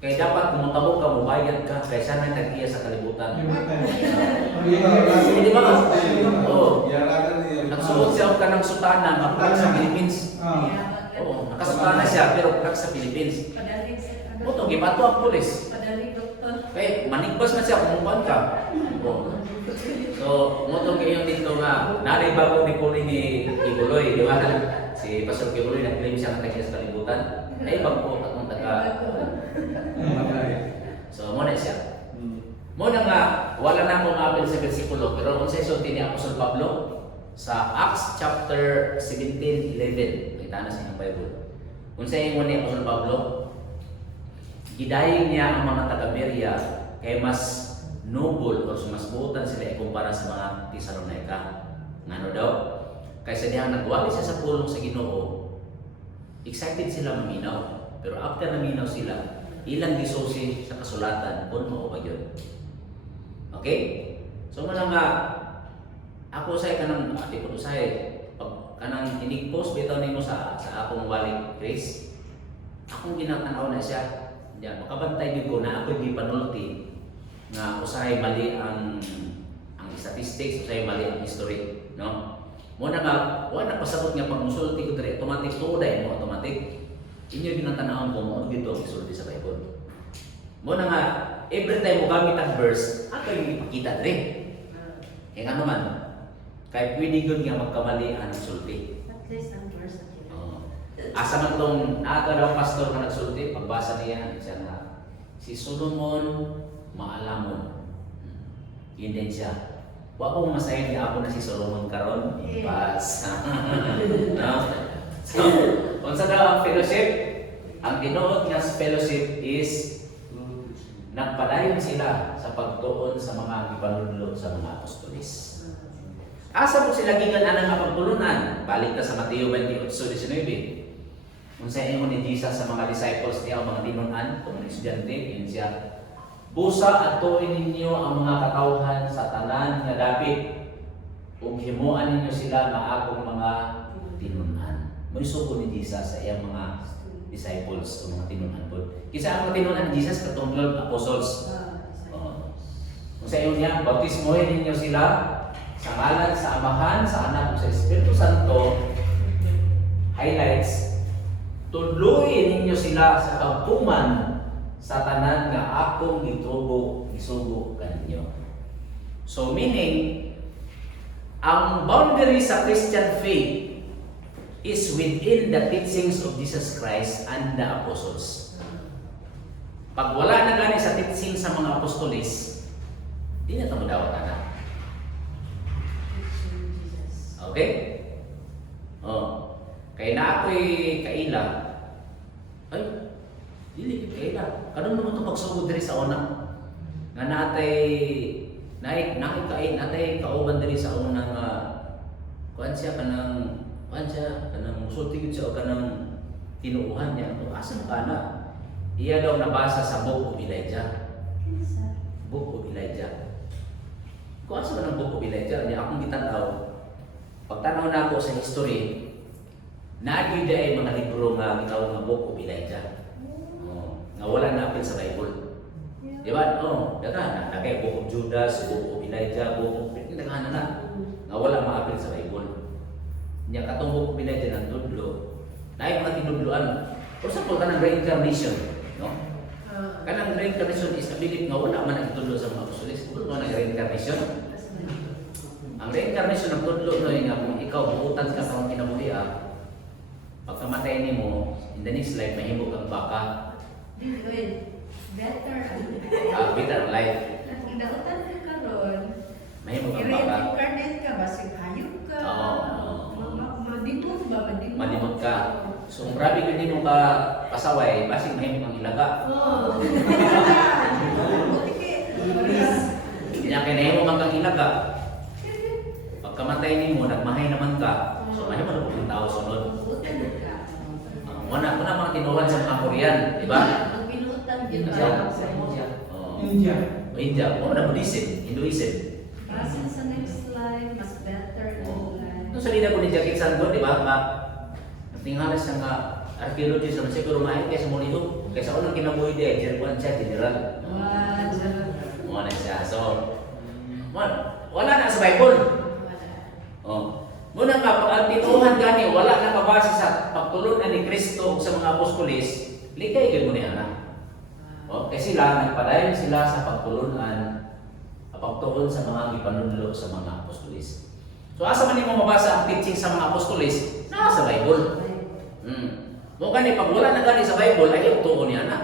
kaya dapat kung matabok ka, mubayad ka, kaya sana nag-iya sa kalibutan. Di ba? Oo. Nagsuot siya ka ng sutana, mag-plug sa Philippines. Oo, nakasutana siya, pero plug sa Philippines. Ito, gibato ang pulis. Kaya manigbas na siya, kumupan ka. So, motong kayo dito nga, nanay bago ni Puli ni Kibuloy, di ba? Si Pastor Kibuloy, nag-claim siya ng tagya sa kalibutan. Ay, bangko, atong taga. So, muna siya. Muna nga, wala na akong apel sa versikulo, pero kung sa isulti ni Apostol Pablo, sa Acts chapter 17:11, kita na sa inyong Bible. Kung sa inyo ni Apostol Pablo, gidayin niya ang mga taga-Berea kay mas noble o mas buutan sila ikumpara sa mga Thessalonica. Ngano daw? Kaysa diyang nagwali siya sa pulong sa Ginoo, excited sila maminaw. Pero after naminaw sila, ilang disusi sa kasulatan kung mao ba yun. Okay? So muna nga, ako say kanang ati ko say kanang inig-post bitaw nimo sa akong wali Chris. Akong ginatanaw na siya. Diyan makabantay gyud ko na ako di panulti nga usahay mali ang statistics, usahay mali ang history, no? Muna nga wala pasabot nga pagmusulti ko dire automatic tuoday mo automatic. Inyo ginatanaw ko mo dito ang isulti sa Bible. Muna nga every time mo gamit ang verse, ato yung ipakita dire. Eh nga naman, kaya pwede yun nga magkamali ang nagsulti. At least ang verse at yun. Asa man tong aga daw pastor na nagsulti, pagbasa niya, siya na, si Solomon maalamon. Yun din siya. Wa ko masayin niya ako na si Solomon karon. Pas. No? So, unsa daw ang fellowship? Ang tinuod nga fellowship is nagpadayon sila sa pagtuon sa mga gipanudlo sa mga apostoles. Asa po sila gingan anang pagtulunan? Balik ta sa Mateo 28:19. Kung sa ingon ni Jesus sa mga disciples niya o mga tinunan, kung mga estudyante, yun siya, busa atuin ninyo ang mga katawhan sa tanan nga dapit ug himuan ninyo sila nga akong mga tinunan. May suko ni Jesus sa iyang mga disciples o mga tinunan po. Kisa ang mga tinunan ni Jesus katong 12 apostles. Kung sa inyo niya, bautismohin ninyo sila sa ngalan sa Amahan, sa Anak, sa Espiritu Santo. Highlights, tudluin ninyo sila sa kagtuman sa tanan nga akong gisugo kaninyo. So meaning, ang boundary sa Christian faith is within the teachings of Jesus Christ and the apostles. Pag wala na gani sa teaching sa mga apostoles, di na ito madawat na. Okay? Kaya na ako'y kaila, ay, dili kaila. Kanong naman ito pagsugod diri sa una? Nga natay kauban diri sa unang kuan siya kanang musulti gid siya o kanang tinuuhan niya. Asa ka na? Iya daw nabasa sa Book of Elijah. Book of Elijah. Kung asa man ang Book of Elijah, niya akong gitanaw. Pagtanaw na ako sa history, naagyo ay mga libro nga gitawag nga Book of Elijah. Nga wala na apil sa Bible. Di ba? Daghan na. Kaya Book of Judas, Book of Elijah, Book of... Daghan na. Nga wala maapil sa Bible. Nya katong Book of Elijah ng tudlo. Naay mga tinudloan. For example, kanang reincarnation. No? Kanang reincarnation is abilit nga wala man ang tudlo sa mga apostoles. Kung ano ang reincarnation? Ang reincarnation ng tudlo no nga kung ikaw buutan ka karong kinabuhi pagkamatay nimo in the next life mahimo kang baka. Better. Better life. Kinautan ka karon. Mahimo kang baka. I-reincarnate ka, basig hayop ka. Madimot ba? Madimot ka. So kung grabe yun din mo ka pasaway, basig mahimo kang ilaga. Kaya kinahimo man kang ilaga. Pagkamatay nimo nagmahay naman ka. So mahimo na pud tao sunod. Wala mga tinuhan sa mga Korean, di ba? Ang pinutan yun India. ba? Sa India. India. India, na Buddhism, Hinduism. Kasi sa next life, mas better than life. Ito sa lina ko ni Jackie Sandor, di ba? Tinghalas siya nga archaeologist naman siya, pero mahal kaya sa Molino. Kaya sa unang kinabuhi di, Jerwan siya, general. Muna siya. So, wala na sa Bible. Muna nga, pag ang tinuhan gani, wala na kabase sa pagtulon ni Kristo sa mga apostolis, likay kayo mo niya na. Kasi sila, nagpadayon sila sa pagtulunan, pagtuon sa mga ipanudlo sa mga apostolis. So, asa man mo mabasa ang teaching sa mga apostolis, nasa Bible. Mo gani, pag wala na gani sa Bible, ay tuon niya na.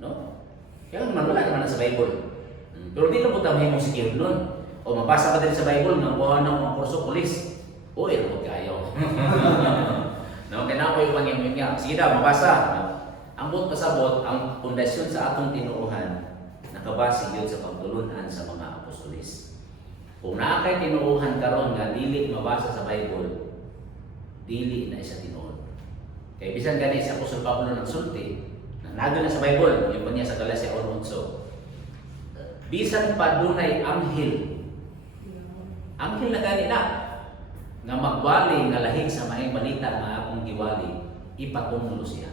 No? Kaya naman, wala naman na sa Bible. Pero di na po tayo mo sikir nun. O mabasa ka din sa Bible, ng buwan ng mga kurso polis. O, ilapot kayo. No, kaya ako yung pangyayon niya. Sige daw, mabasa. Ang buot pasabot, ang pundasyon sa atong tinuuhan, nakabase yun sa pagtulunan sa mga apostolis. Kung naakay tinuuhan karon nga dili mabasa sa Bible, dili na isa tinuod. Kaya bisan gani si Apostol Pablo ng sulti, nagnago na sa Bible, yung niya sa Galacia 1:8. Bisan pa dunay anghel na gani na nga magwali nga lahing sa maayong balita nga akong giwali, ipatunglo siya.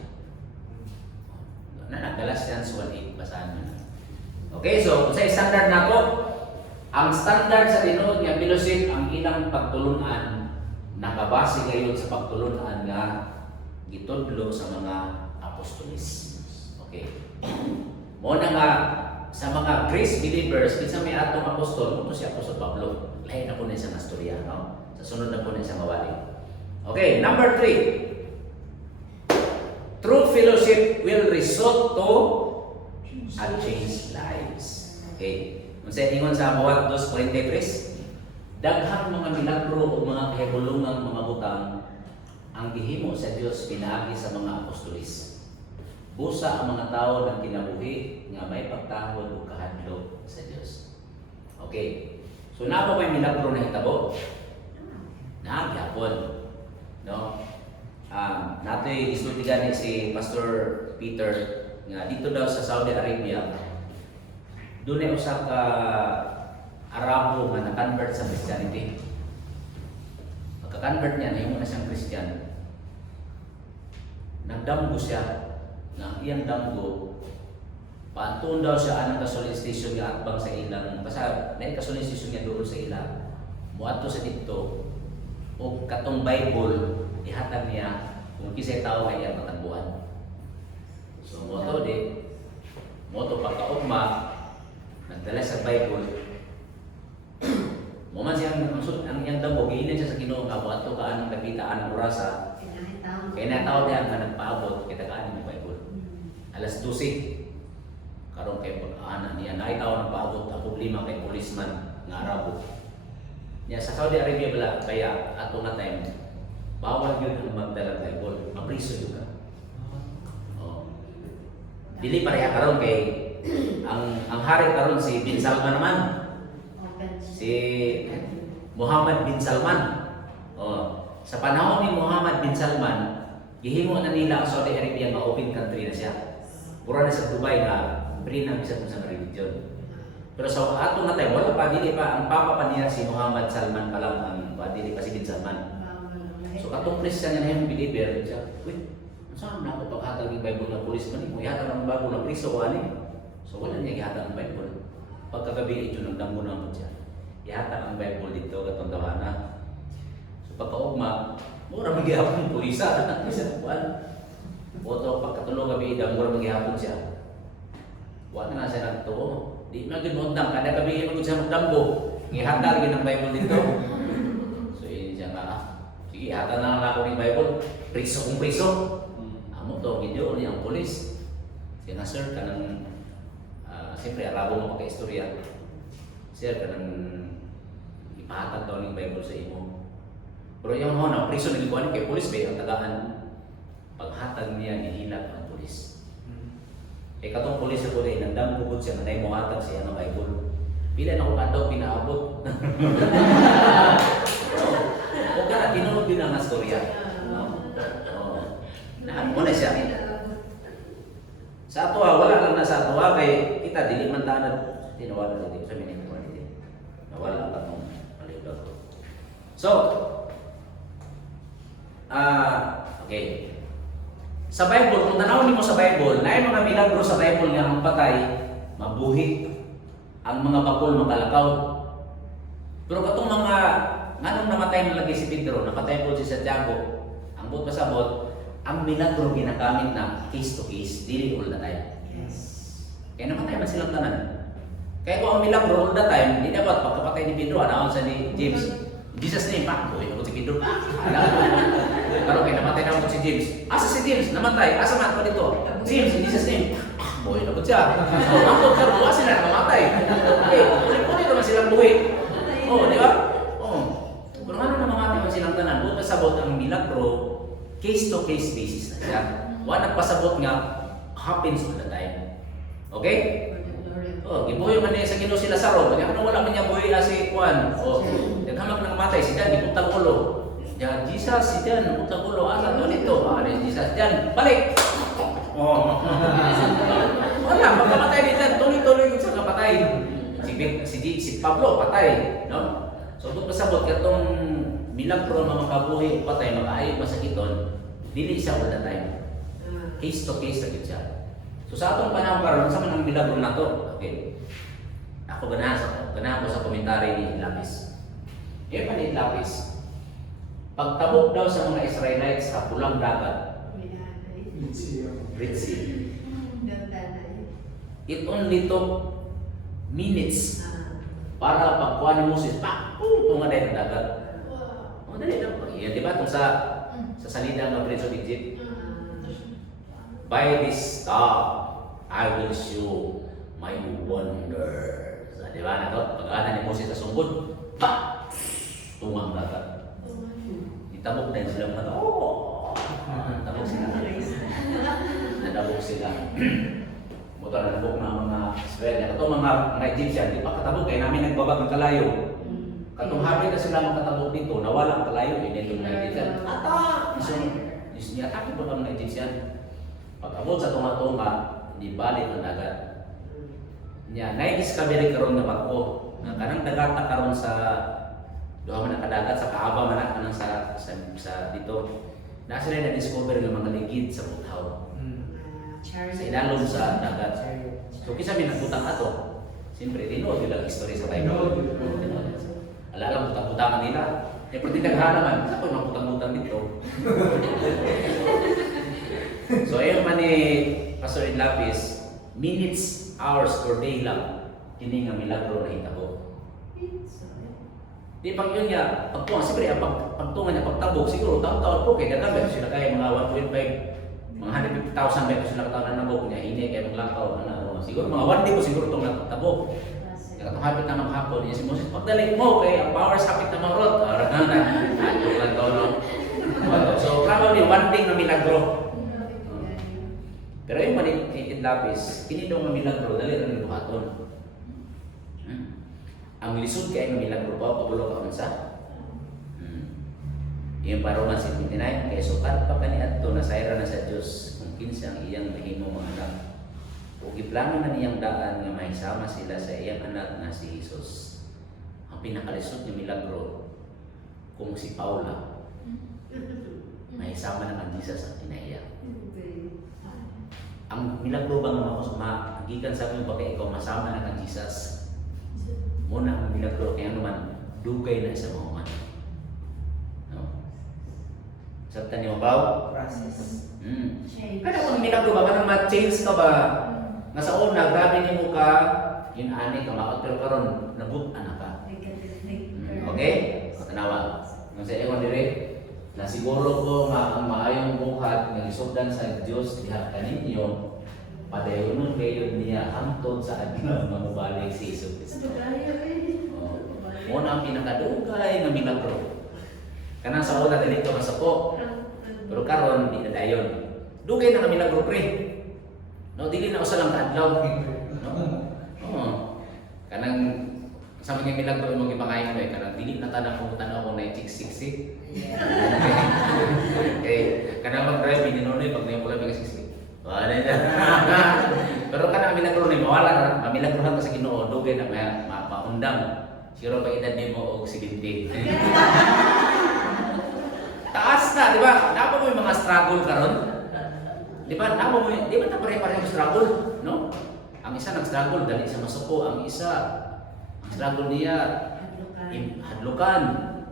Na Galatians 1:8 basahan mo na. Okay, so sa standard nako, ang standard sa tinuod nga fellowship ang ilang pagtulunan nakabase gayon sa pagtulunan nga gitudlo sa mga apostolis. Okay. Mo na nga sa mga grace believers, kinsa may atong apostol, ito si Apostol Pablo. Lain na po na isang istorya, no? Sa sunod na po na isang mawali. Okay, number 3. True fellowship will result to a changed lives. Okay. Kung sa ingon sa Buhat 2:43, daghang mga milagro o mga kahibulungang mga butang ang gihimo sa Dios pinaagi sa mga apostolis. Busa ang mga tao ng kinabuhi nga may pagtahod o kahadlok sa Dios. Okay. So na pa may milagro na hitabo? Nagyapon. No? Nato'y isulti gani si Pastor Peter nga dito daw sa Saudi Arabia, doon ay usa ka Arabo nga na-convert sa Christianity. Pagka-convert niya, nahimo na siyang Christian. Nagdamgo siya nga iyang damgo. Paantun daw siya anang gasoline station nga atbang sa ilang. Basta na gasoline station niya doon sa ilang. Muadto sa dito o katong Bible ihatag niya kung kisay tao ay iyang matagbuan. So moto pagkaugma nagdala sa Bible. Mo man siyang ang iyang damgo giinan siya sa Ginoo nga muadto ka anang kapita anang orasa. Kaya natawag niya nga nagpaabot kita kaan ng Bible. Alas 12 karon kay pag-ana niya naitaw ng paabot ang problema kay policeman nga Arabo. Ya sa Saudi Arabia bala kaya ato nga time bawal yun ang magdala Bible, mapriso yun ka. Oh. Dili pareha karon kay ang hari karon si Bin Salman naman. Si Muhammad bin Salman. Oh, sa panahon ni Muhammad bin Salman, gihimo na nila ang Saudi Arabia nga open country na siya. Pura na sa Dubai nga free na bisa sa religion. Pero sa ato nga time wala pa dili pa ang papa pa niya si Muhammad Salman pa lang ang dili pa si bin Salman. So katong Christian nga yung believer siya, wait, saan na ako paghatag ng Bible ng pulis man mo ihatag ng bago ng priso o ani? So wala niya ihatag ng Bible. Pagkagabi ito nang damgo na mo siya. Ihatag ang Bible dito katong dawana. So pagkaugma, mura magyapon ng pulisa isa kuan. Boto pagkatulog gabi damgo ra magyapon siya. Wa na siya nagtuo. Di man gid mo undang kada gabi mo siya magdamgo. Ihatag gyud ang Bible dito. So ini siya nga. Sige, ihatag na lang ako ng Bible. Priso kung priso. Amo to video ni ang pulis. Siya na sir kanang siyempre alabo mo pagka-istorya. Sir kanang ipahatag daw ng Bible sa imo. Pero yung na priso nagikuan kay pulis ba ang tagaan paghatag niya gihilag ang pulis. Kay katong pulis sa kulay nandang bukod siya na mo hatag siya ng Bible. Pila na ko kandaw pinaabot. O kana tinulog din ang istorya. Naan mo na siya. Sa ato wala lang na sa ato kay kita dili man tanad tinawala dili sa minimum dili. Nawala pa tong palibot. So okay. Sa Bible, kung tanawin mo sa Bible, na mga milagro sa Bible nga ang patay, mabuhi, ang mga bakol makalakaw. Pero katong mga nganong namatay na lagi si Pedro, napatay po si Santiago, ang buot pasabot, ang milagro ginagamit na case to case, dili all the time. Yes. Kaya namatay man silang tanan. Kaya kung ang milagro all the time, di dapat pagkapatay ni Pedro, anaon sa ni James, Jesus name, buhay na po si Pedro. Pero kaya namatay na po si James. Asa si James? Namatay. Asa man pa dito? James, in Jesus name. Buhay na po siya. So, ang sir, buha sila namatay. Okay, ulit-ulit naman silang buhay. Oh, di ba? Oh. Pero ano na mamatay man silang tanan? Buot pasabot ang milagro, case-to-case basis na siya. Wa nagpasabot nga, happens all the time. Okay? Oh, gibuhay man niya sa Ginoo si Lazaro. Kanya ano wala man niya buhay si Juan. Oh, naghamak nang matay si Dan, gipuntang ulo. Ya, Jesus si Dan, gipuntang ulo. Asa to nito? Ni Jesus Dan, balik. Oh. Wala, pagkamatay ni Dan, tuloy-tuloy yung sa kapatay. Si Pablo patay, no? So kung pasabot katong milagro nga makabuhi o patay makaayo masakiton, dili siya all the time. Case to case lagi siya. So sa atong panahon karon sa man ang milagro nato. Okay. Ako ganahan ko sa komentary ni Lapis. Pa ni Lapis. Pagtabok daw sa mga Israelites sa pulang dagat, Red Sea. It only took minutes para pagkuha ni Moses, tunga dahil ng dagat. O, dali lang po. Yan, di ba? Itong sa salida ng Prince of Egypt. By this star, I will show my wonders. Di ba na ito? Pag-aana ni Moses sa sungkod, tunga ang dagat. Itabok din sila mga ito. Tabok sila. Nadabok sila. Buto na nabok na mga Israel. Ito mga Egyptian, di pa katabok kaya namin nagbabag ng kalayo. Katong habi na sila makatabok dito, nawala ang kalayo, dito ng Egyptian. Atak! Diyos niya, atakit ba ang Egyptian? Pag-abot sa tunga-tunga, di balik ang dagat. Niya, na-discovery karon na bagko. Nga kanang dagata karon sa duha man nakadagat sa kaaba man kanang sa dito. Na sila na-discover ng mga ligid sa buthaw. Sa ilalom sa dagat. So kisa may nagbutang ato. Siyempre, tinuod yung history sa Bible. Alala, butang-butangan nila. Eh, pwede naghalaman. Ako yung butang-butang dito. So, ayun man ni Pastor Lapis, minutes, hours, or day lang, hindi nga milagro na hitabo. Di pag yun nga, pagtungan, siyempre, pagtungan niya, pagtabog, siguro, taon-taon po, kaya dagat, sila kaya mga 1.5, mga 150,000 beto sila kataon na nabog niya, hindi kaya maglakaw, siguro mga 1 day po siguro itong nagtabog. hapit na maghapon, niya si Moses, pagdalik mo, kay ang powers hapit na marot. Joke lang to, no? So, probably one thing na milagro. Pero yung manikit lapis, kinidong na milagro, dali lang yung buhaton. Ang lisod kaya ng milagro pa, pagulo ka man sa. Yung paroman si 29, kaya sukat pa kaniadto na sayra na sa Diyos kung kinsa ang iyang nahimong mga anak. O giplano na niyang daan nga mahisama sila sa iyang anak na si Jesus. Ang pinakalisod ng milagro, kung si Paula, mahisama na ang Jesus ang kinaiya. Ang milagro bang magikan sa mga bagay ikaw masama na kang Jesus. Muna ang milagro kaya naman dugay na sa mga uman. No? Sabta niyo ba? Process. Kada kung milagro ba kanang ma-change ka ba? Nga sa una grabe nimo ka yun ani ka maot pero karon nabut-an ka. Okay? Tanawa. Nga sa ewan dire na siguro ko nga ang maayong buhat nga gisugdan sa Dios diha kaninyo padayonon kayo niya hangtod sa adlaw nga mobalik si Jesus Kristo. Mo na ang pinakadugay nga milagro. Kanang sa una dili ka masako. Pero karon di na dayon. Dugay na nga milagro pre. No, dili na usa lang kaadlaw. No. Kanang sa mga milagro mo gipangayon ba kanang dili na tanang kung tanaw ko na chiksiksi. Kanang mag-drive ni pag may pula pag siksi. Wala na. Pero kanang milagro ni mawala na, mamilagrohan ka sa Ginoo, dugay na maundang. Siguro pa edad nimo og 70. Taas na, di ba? Napa mo yung mga struggle karon? Di ba? Napa mo di ba na pare-pareho struggle, no? Ang isa nag-struggle dali sa masuko, ang isa ang struggle niya hadlukan.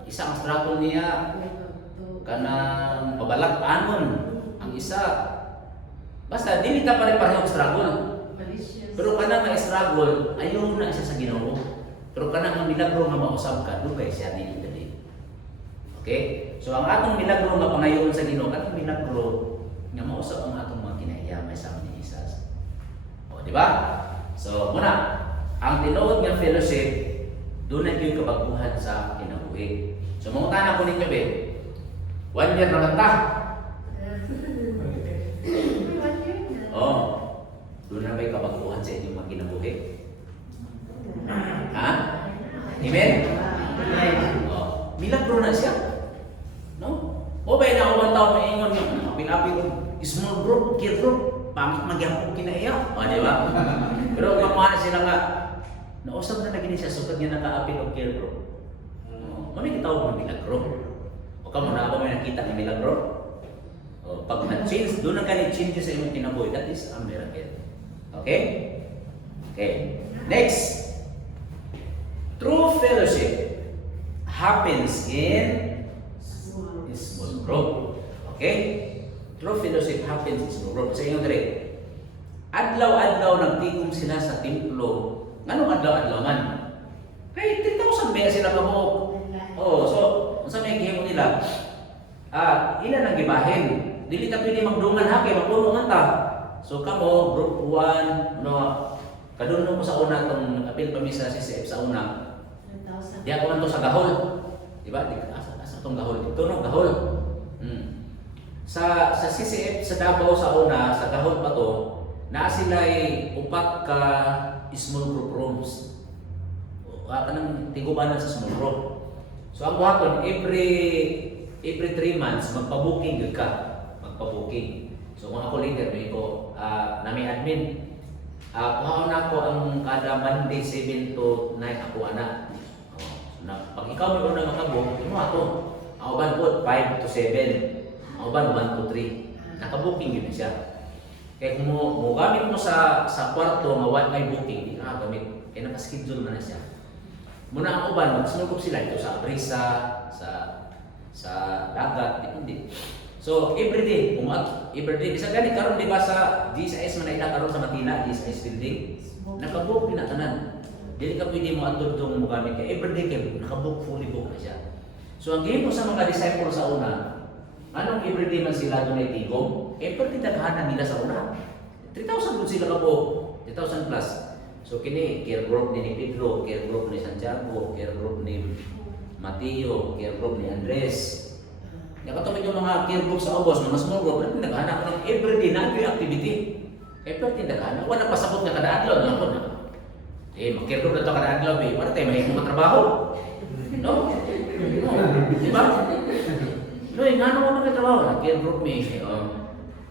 Isa ang struggle niya kanang pabalak anon. Ang isa basta dili ta pare-pareho struggle. Pero kanang nga struggle ayaw na isa sa Ginoo. Pero kanang ang milagro nga mausab ka dugay siya dili dali. Okay? So ang atong milagro nga pangayoon sa Ginoo kanang milagro nga mausab ang atong mga kinahiyamay sa ni Jesus. O di ba? So muna ang tinuod nga fellowship doon na yung kabaguhan sa kinabuhi. So mangutana ko ninyo be. 1 year naman ta. Oh. Doon na may kabaguhan sa inyong mga kinabuhi. Ha? Amen? Oh. Milagro na siya. No? O ba na ako 1 taon na ingon yung pinabi ko, small group, kid group, pangit magyapong kinaiya. O, di ba? Pero kapana sila nga, nausap na naging siya, sukat niya nakaapil o kid group. May kitawag ng milagro. O kamo na ako may nakita ng milagro? O, pag na-change, doon ang change sa inyong kinabuhi, that is a miracle. Okay? Okay. Next. True fellowship happens in small group. Okay? True fellowship happens in small group. Sa inyo dali. Adlaw-adlaw nagtigom sila sa templo. Nganong adlaw-adlaw man? Kay 3,000 ba sila kamo? Oh, so unsa may gihimo nila? Ilan ang gibahin? Dili ta pwede magdungan ha kay mapuno man ta. So kamo group 1 no kadulong ko sa una tong apil pa mi sa CCF sa una. Di ako man to sa gahol. Di ba? Asa tong gahol? Ito no gahol. Sa CCF sa Davao sa una, sa gahol pa to, na sila ay upat ka small group rooms. Kanang tigubanan sa small group. So ang buhaton every 3 months magpa-booking gyud ka. Magpa-booking. So kung ako later may ko nami admin. Kuhaon ako ang kada Monday 7 to 9 ako ana. Na pag ikaw may unang makabuk, imo ato. Ang uban po 5 to 7. Ang uban 1 to 3. Naka-booking yun siya. Kaya kung mo gamit mo sa kwarto nga wala may booking, di ka gamit. Kaya naka-schedule man na siya. Muna ang uban, magsunugop sila ito sa brisa, sa dagat, depende. So everyday, everyday, bisa gani karon di ba sa GSIS man ila karon sa Matina, GSIS building, naka-book pinatanan. Dili ka pwede mo atod tong mo gamit kay everyday kay naka-book fully book na siya. So ang gihimo sa mga disciple sa una, anong everyday man sila doon ay tigom? Everyday daghanan nila sa una. 3,000 pud sila ka po, 3,000 plus. So kini care group ni Pedro, care group ni Santiago, care group ni Mateo, care group ni Andres. Nakatawid yung mga care group sa ubos, mga small group, naghanap ng everyday na activity. Everyday naghanap. Wala pasabot nga kada adlaw na ako na. Mag-care group na ito kada adlaw, wala tayo mahigong matrabaho. No? Di ba? No, nga naman magkatrabaho. Care group may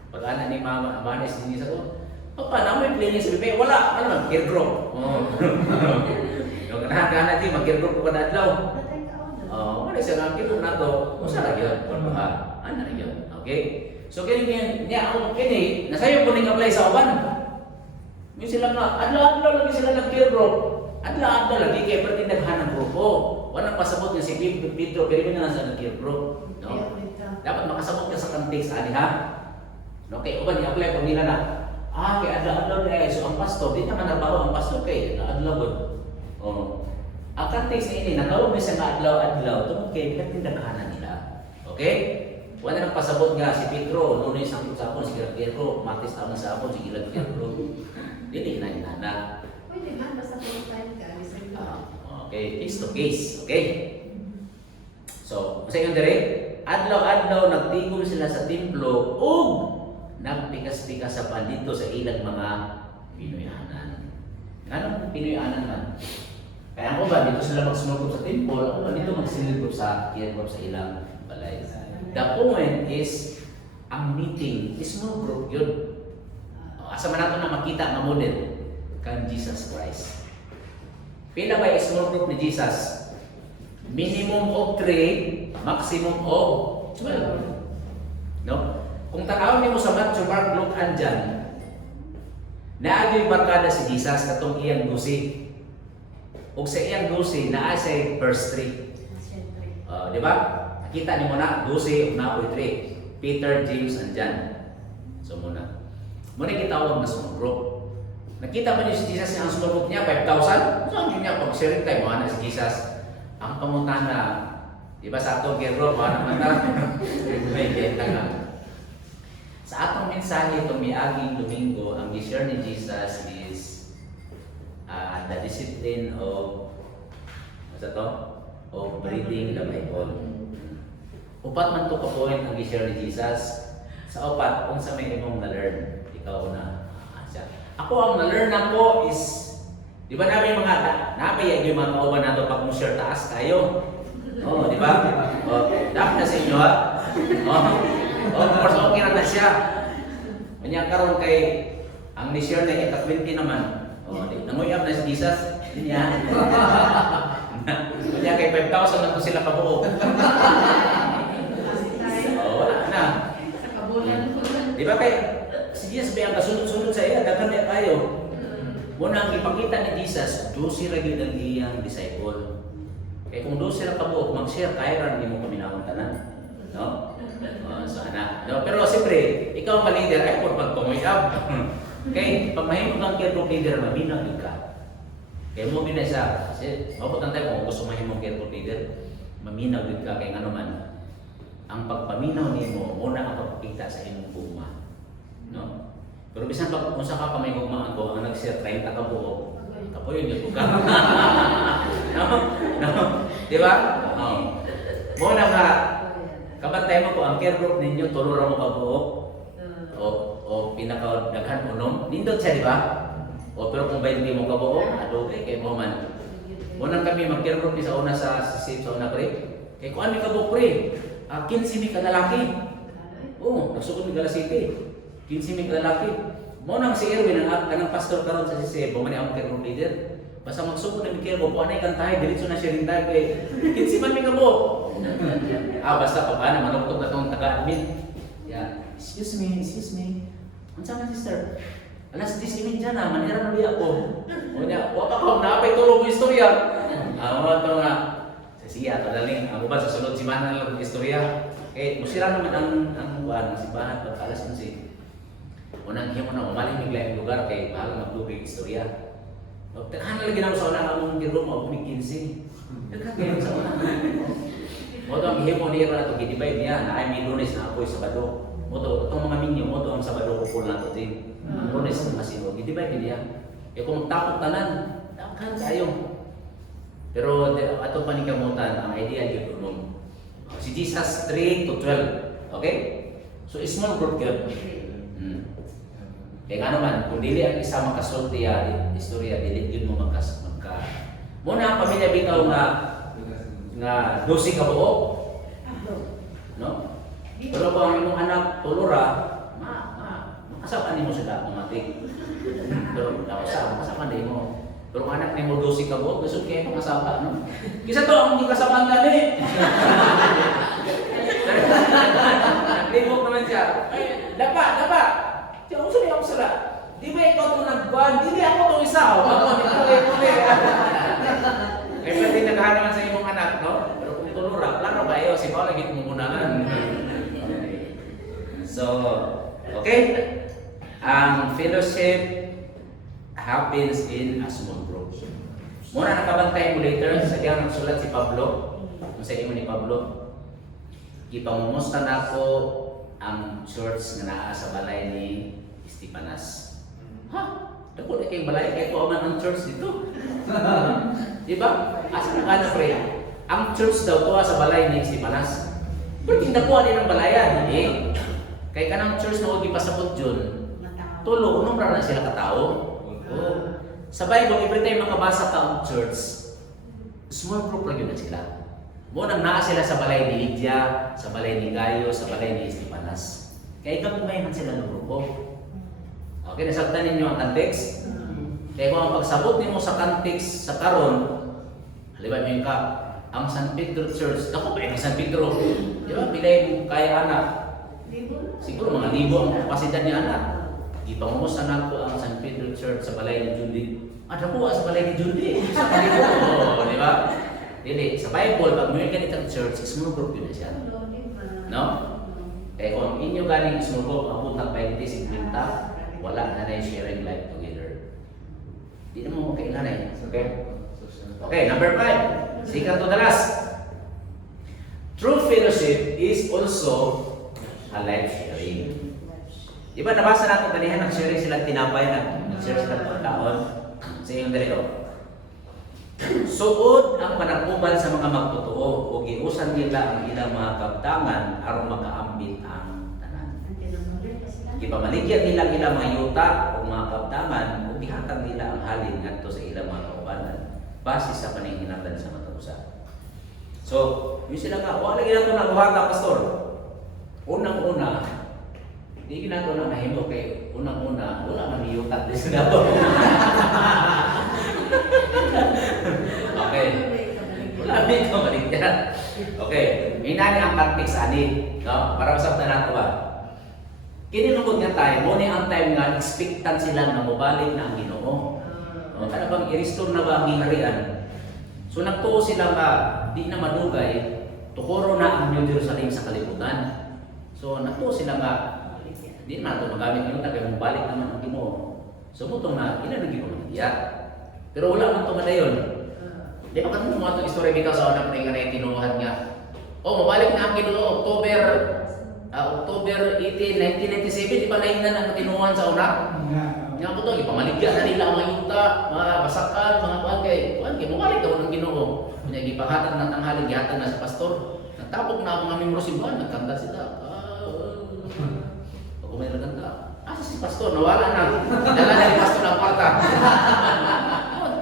pag-ana ni Mama, Amanes, din sa ko. Pa, naman yung planning sa bibig. Wala, ano, care group. Yung kanahan-kanahan din, mag-care group ko kada adlaw. Wala siya nga, care group na ito. Masa na yun? Ano na yun? Okay? So, kini nasayo po ning-apply sa uban. Yung sila nga, adlaw-adlaw lagi sila nag-care group. Adlaw-adlaw lagi, kaya pati naghanang grupo. Walang pasabot nga si Pedro, pero yun na lang sa nag-care group. No? Dapat makasabot ka sa context, ani ha? No, kaya uban, i-apply pag nila na. Kaya adlaw-adlaw na so ang pastor, di naman nabaho ang pastor kay adlaw-adlaw. Ang context na ini, nagawag na siya nga adlaw-adlaw, tungkol kay katindakahanan nila. Okay? Wala nang pasabot nga si Pedro, noon yung sangkot sa apon, si Pedro, Martes taon na sa apon, si Pedro. Dili na inana. Pwede man, basta full time ka. Okay, case to case. Okay? So, sa inyo dire, adlaw-adlaw nagtigom sila sa templo ug nagpikas-pikas sa pandito sa ilang mga Pinoyanan. Anong Pinoyanan man? Kaya ako ba, dito sila mag-small sa temple, ako ba dito mag-small sa care group sa ilang balay. The point is, ang meeting, small group yun. Asa man nato na makita nga model kan Jesus Christ. Pila ba yung small group ni Jesus? Minimum of 3, maximum of 12. No? Kung tanawin mo sa Matthew, Mark, Luke, and John, naagay barkada si Jesus katong iyang 12. Ug sa iyang 12 naa sa verse 3. Di ba? Nakita niyo na 12 ug naoy 3. Peter, James, and John. So muna. Muna gitawag na small group. Nakita mo niyo si Jesus ang small group niya 5,000? Saan niya pag-sharing tayo mo na si Jesus? Ang pamutana, di ba sa atong care group, ano naman may benta nga. Sa atong mensahe itong miaging Domingo, ang share ni Jesus is the discipline of of reading the Bible. Upat man to ka point ang share ni Jesus. Sa upat, kung sa may imong na-learn, ikaw na siya. Ako ang na-learn ako is, di ba namin mga napayag yung mga kauban nato pag mo share taas tayo? Di ba? Dapat na sa inyo ha? Of course, okay na siya. Kanya karon kay ang ni-share na ika-20 naman. Nanguyab na si Jesus. Niya. Kanya kay 5,000 na to sila kabuo. Wala na. Di ba kay si Jesus ba ang kasunod-sunod sa iya, daghan na kayo. Muna ang ipakita ni Jesus, 12 ra gyud ang iyang disciple. Kaya kung 12 ra kabuo, mag-share kaya ra nimo kami na tanan. No? Sana. No, pero siyempre, ikaw ang leader ay por pagpanguyab. Okay, pag mahimo kang care group leader, maminaw gyud ka. Kaya mo bina siya, kasi mabutan tayo kung gusto mahimo care group leader, maminaw gyud ka kay ano man. Ang pagpaminaw nimo una ang pagpakita sa imong gugma. No? Pero bisan pag unsa ka pa may gugmaan ko, ang nag-share 30 ka buo, kapoy yun ka. No? No? Di ba? Muna nga, kabantay mo ko, ang care group ninyo, tulura mo ka buo, o pinakadaghan unom, nindot siya, di ba? Pero kung 20 mo ka buo, adugay kay mo man. Munang kami mag-care group ni sa una sa una pre. Kaya kung ano ka buo pre, 15 mi ka lalaki. Nagsugod ni Gala City. 15 mi ka lalaki. Munang si Erwin, ang pastor karon sa CC, bumani ang care group leader. Basta magsugod na mi care group, anay kantahay, diretso na siya rin tayo kay 15 man mi ka buo. Basta pa ba na manuktok na itong taga-admin. Yeah. Excuse me. Ano sa mga sister? Alas 10 dyan na, manira na liya ako. O niya, waka ko, napay tulong mo istorya. Ito nga, siya, tadaling, ako ba sa sunod si Mana lang ang istorya. Musira naman ang simbahan pagka alas 11. Unang hiya mo na, umaling bigla yung lugar kay bahala magtubig istorya. Tekahan na lagi na sa una ang giro mo, 15. Nagkakayo sa una. Moto ang himo ni Ira to gidibay niya na ay may Lunes na apoy Sabado. Moto itong mga minyo moto ang Sabado ko na to din. Lunes na masino gidibay niya. E kung magtapok tanan, daghan kayo. Pero ato pa ni kamutan ang idea gyud mo. Si Jesus 3 to 12. Okay? So small group gyud. Kaya nga naman, kung dili ang isa makasulti istorya, dili yun mo magka. Muna ang pamilya bitaw nga 12 ka buo. No? Pero kung ang imong anak tulura, makasapan nimo sila automatic. Pero makasapan din mo. Pero kung anak nimo 12 ka buo, gusto kayo makasapa, no? Kisa to ang hindi kasapan gani. Naglibog naman siya. Dapa. Siya, uso niya ako sila. Di ba ikaw itong nagbuwan? Di ako itong isa. Ako, ito. Kaya pwede naghanaman sa imong anak, no? Pero kung tulura, plano ba iyo? Si Paul, lagi tumugunanan. So, okay. Ang fellowship happens in a small group. Muna nakabantay mo later, sa diyang nagsulat si Pablo. Kung sa imo ni Pablo, ipamumusta na ako ang church na naa sa balay ni Estepanas. Ha? Dako na kayong balay, kaya ko man ang church dito. Diba? Asa na ka na, pre? Ang church daw ko sa balay ni Estepanas. Pero hindi nakuha din ang balayan, hindi. Kaya ka ng church na huwag ipasabot dyan, tulo, unong na sila katao. Oh. Sa Bible, every time makabasa ka ang church, small group lang yun na sila. Munang naa sila sa balay ni Lydia, sa balay ni Gayo, sa balay ni Estepanas. Kaya ikapumayaman sila ng grupo. Okay, nasagtan ninyo ang context? Kaya kung ang pagsabot ninyo sa context sa karon, halimbawa nyo yung ang San Pedro Church, ako pa yung San Pedro. Di ba? Pilay mo kaya anak. Siguro mga libo ang kapasidad ni anak. Ipangumusta na ko ang San Pedro Church sa balay ni Judy. Ada po sa balay ni Judy. Sa balay ko, di ba? Dili, sa Bible, pag may ganitang church, small group yun na siya. No? Kaya kung inyo galing small group, abot ng 20, 50, wala na na yung sharing life together. Hindi naman mo kailan eh. Okay? Okay, number 5. Second to the last. True fellowship is also a life sharing. Di ba nabasa natin kanihan, nag-sharing sila tinapay, nag-share sila pagkaon sa iyong dalawa. Suod ang panaguban sa mga magtotoo o giusan nila ang ilang mga kabtangan aron makaambit ang tanan. Gipamaligyan nila ilang mga yuta o mga kabtangan o gihatag nila ang halin ngadto sa ilang mga kaubanan base sa paninghinatan sa matagusa. So, yun sila nga, wala lagi nato naguhata, pastor. Unang-una, di ginato na mahimo kay unang-una, wala man yuta din sila. Okay. Wala may kamaligyan. Okay. Minani ang context ani. No? Para masabta nato ba? Kinilungkod nga tayo, muna ang time nga, expectant sila na mabalik na ang Ginoo. No? Ano bang i-restore na ba ang hiharian? So nagtuo sila nga, di na madugay, tukuro na ang New Jerusalem sa kalibutan. So nagtuo sila nga, di na ito magamit nyo, tagay mabalik naman ang Ginoo. So mutong na, inanagi ko maniya. Pero wala man ito madayon. Di ba katong mga itong istorya bitaw sa unang na yung tinuhan nga. Mabalik na ang Ginoo, October 18, 1997, di ba naingnan ang tinuhan sa una? Nga po ito, ipamaligyan na nila ang mga yuta, mga basakan, mga kuwan kay mabalik daw ng Ginoo. Kanya gipahatag ng tanghali, gihatag na sa pastor. Nagtapok na ang mga membro simbahan, nagkanta sila. Pag may nagkanta, asa si pastor, nawala na. Dala na ni pastor ng kwarta.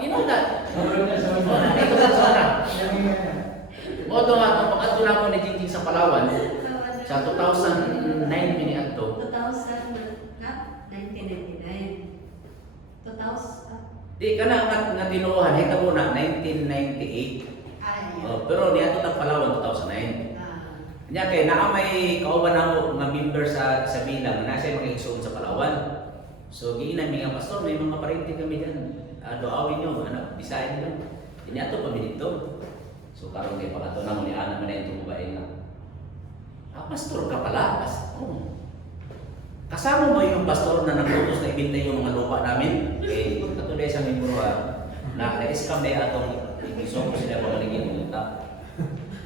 Ino na. Ito na sa una. Moto nga, kung pag-ato na ako ni Jingjing sa Palawan, sa 2009 mini-ato. 1999. 2000. Di ka na tinuhan, hita mo na, 1998. Pero niyato ng Palawan, 2009. Kanya kay naamay kauban ako nga member sa bilang, nasa mga igsoon sa Palawan. So, giinan mi nga pastor, may mga parente kami dyan. Doawin nyo, bisahin nyo. Niyato kami dito. So, karon kay pagkato na mo ni Ana man na yung tumabain na. Pastor ka pala. Kasama mo yung pastor na nagtutos na ibintay yung mga lupa namin? Eh, katulad sa membro na na-scam na atong iso ko sila pamaligyan ng luta.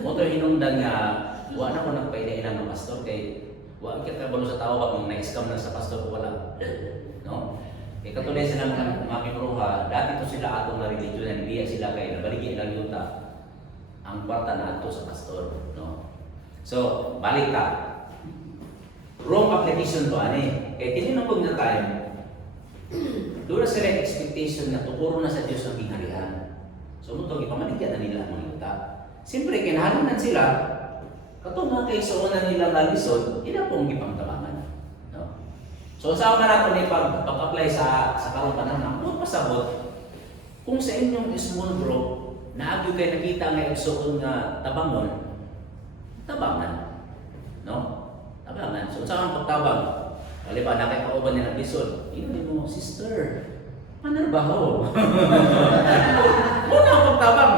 Moto hinungdan nga, wala na ko nagpailan ng pastor kay wala kita kabalo sa tao ba kung na-scam na sa pastor o wala. No? Kaya katulad sila mga mibruha, dati to sila atong na religion na nibiya sila kay nabaligi ilang yuta ang kwarta na ato sa pastor, no? So, balik ta. Wrong application to ani. Kaya tinunong na tayo. Doon na sila expectation na tukuro na sa Diyos ang gingharian. So, muto ipamaligyan na nila ang mga yuta. Siyempre, kinahanglan sila katong mga kaigsuonan nila nga lisod, ila pong gipangtabangan. No? So, sa man nato ni pag-apply sa karong panahon, kung pasabot, kung sa inyong small group, naagyo kay nakita nga igsuon nga tabangon, tabangan. No? Tabangan. So, sa ang pagtabang, kaliba na kay kauban niya ng lisod, hindi mo, sister, manarbaho. Muna ang pagtabang.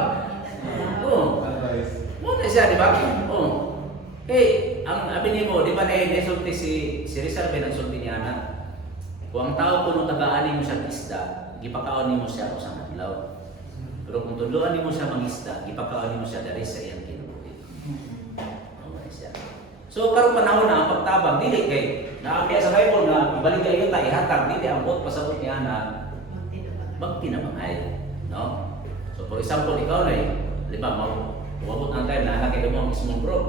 Oo. Muna siya, di ba? Oo. Eh, ang abini mo, di ba na-sulti si Rizal pinagsulti niya na kung ang tao kung tagaan mo siya isda, gipakaon mo siya sa adlaw. Pero kung tuluan mo siya mangisda, gipakaon mo siya dari sa iyang kinabuhi. Okay siya. So, karong panahon na ang pagtabang, dili kay naambiya sa Bible na ibalik kayo tayo ihatag, dili ang bot pasabot niya na magtinamangay. No? So, for example, ikaw na di ba, umabot ang time na anak kayo mo ang small group.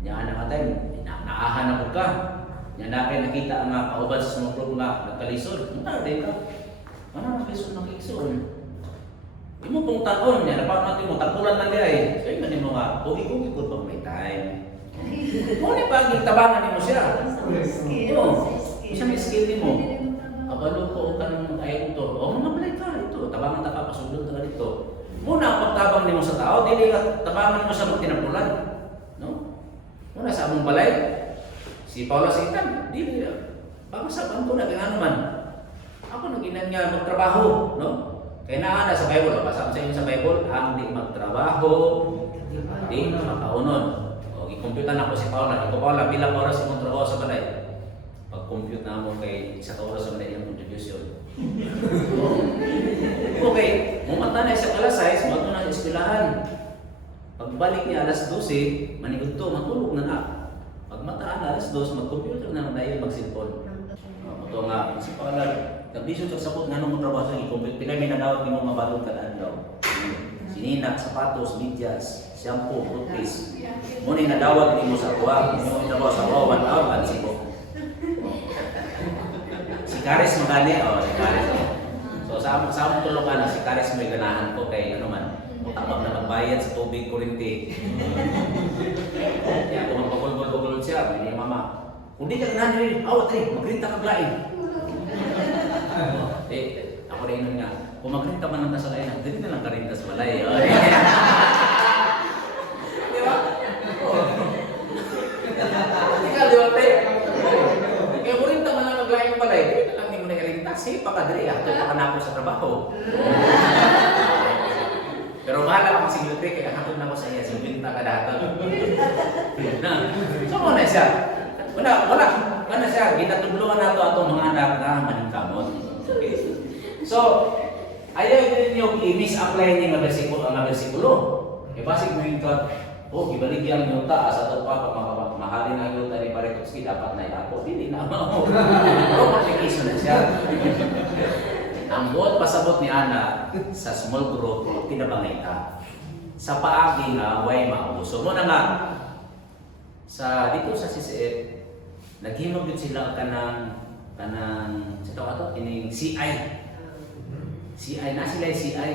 Nya anak ka time, naahan na po ka. Nya na kayo nakita ang mga kauban sa small group nga nagkalisod. Ano din ka? Ano ang kalisod ng kalisod? Di mo pong taon niya, dapat natin mo, takulan lang niya eh. So, yun mo nga, hugi-hugi po pag may time. Muna pa, tabangan mo siya. Oo. Isa may skill mo. Abalo ko ka ng ayaw ito. O, mabalay ka ito. Tabangan ta ka, pasundot ka dito. Muna ang pagtabang mo sa tao, dili ka tabangan mo sa magtinapulan. No? Muna sa among balay, si Paula Sintan, dili pamasaban ko na kaya naman. Ako naginan nga magtrabaho, no? Kaya naana sa Bible, basa ko sa inyo sa Bible, ang di magtrabaho, di makaunon. O, i-compute na ko si Paula. Ikaw Paula, bilang oras imong trabaho sa balay. Pag-compute na mo kay isa ka oras sa balay yung contribution. Okay, mumata na sa alas 6, mato na sa eskwelahan. Pagbalik niya alas 12, manigod to, matulog na na. Pagmataan alas 2, mag-computer na tayo mag-cellphone. Ito nga, si Paula, nag-vision sa sapot nga nung trabaho sa i-compute, pinay may nadawat ni mong mabalong kalaan Sininak, sapatos, medyas, shampoo, toothpaste. Muna yung nadawat ni mo sa kuwa, yung trabaho sa kuwa, 1 hour, pansin mo. Si Karis magani, si Karis. So sa among tulukan, si Karis may ganahan ko kay ano man, mutabang na magbayad sa tubig kurinti. Kaya kung magpagulgul-gulgul siya, hindi mama. Kung di ka ganahan rin, awat rin, magrinta kag lain. Ako rin nga, kung magrinta man lang sa lain, hindi na lang karinta sa balay. Di ba? Ikaw, di ba, te? Kaya kung rinta man lang maglaing balay, hindi na lang hindi mo na karinta. Sige pa ka diri, ako pa na ako sa trabaho. Pero bahala akong single pay, kaya hatod na ako sa iya, singbinta ka dato. So, muna siya. Wala siya. Ginatulungan na ito atong mga anak na maningkamot. Okay. So, ayaw ninyo i-misapply niyo ang versikulo. E basig mo yung gibaligyan yung taas at ito pa, mahalin ang yung tani Paretowski, dapat na ilapo. Hindi na mo. Wrong application na siya. Ang buot pasabot ni Ana sa small group, pinabangay ka. Sa paagi nga, way mauso. Muna nga, dito sa CCF, naghimog din sila kanang sa tawag kining CI. CI na sila CI.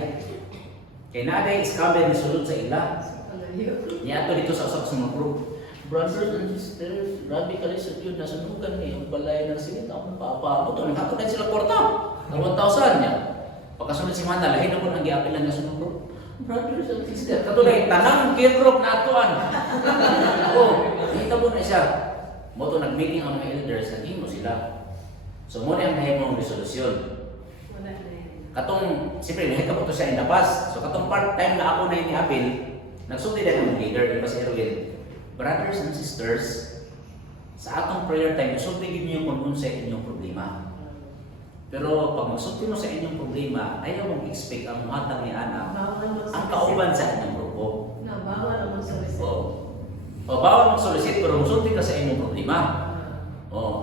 Kay naday scammer ni sulod sa ila. Niya to dito sa usap sa mga group. Brothers and sisters, grabe ka rin sa yun, nasunugan niya yung balay ng sinit. Ako pa, ito, nakato na sila kwarta. Na 1,000 niya. Pagkasunod si Manda, lahin na po nang giapilan na sa mga group. Brothers and sisters, katulay, tanang kid-group na atuan. Nakita mo na siya. Moto nag-meeting ang mga elders, naging mo sila. So muna ang nahimong resolusyon. Katong, siyempre, nakita mo ito siya in the past. So katong part-time na ako na ini-apil, nagsulti din ang leader, iba si Erwin. Brothers and sisters, sa atong prayer time, isulti niyo kung sa inyong problema. Pero pag magsulti mo sa inyong problema, ayaw mong expect ang muhatag ni Ana ang kauban sa inyong grupo. Bawal naman sa O bawal mong solicit, pero magsulti ka sa inyong problema.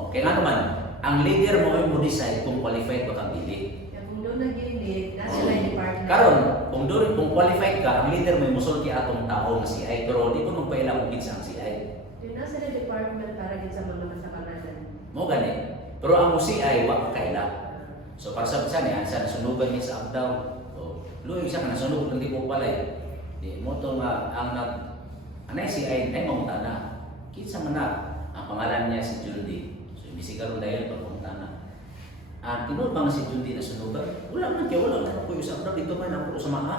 Kaya nga naman, ang leader mo decide kung qualified ba kang dili. Kung doon nag-init, na sila yung partner. Karon, kung qualified ka, ang leader mo musulti atong tao nga CI, pero di ko magpailang kung kinsa ang CI. Yung nasa na department para din sa mga masakalanan. Mo gani. Pero ang CI wa ka kaila. So para sa niya, sa nasunugan niya sa updown. O, luyo siya na nasunog ng di ko palay. Di mo to nga ang anay CI ay mamunta na. Kinsa man na ang pangalan niya si Judy. So imbisi karon dahil pagpunta na. Tinuod ba nga si Judy na sunugan? Wala man kaya wala na ko sa updown dito man ako sa mga.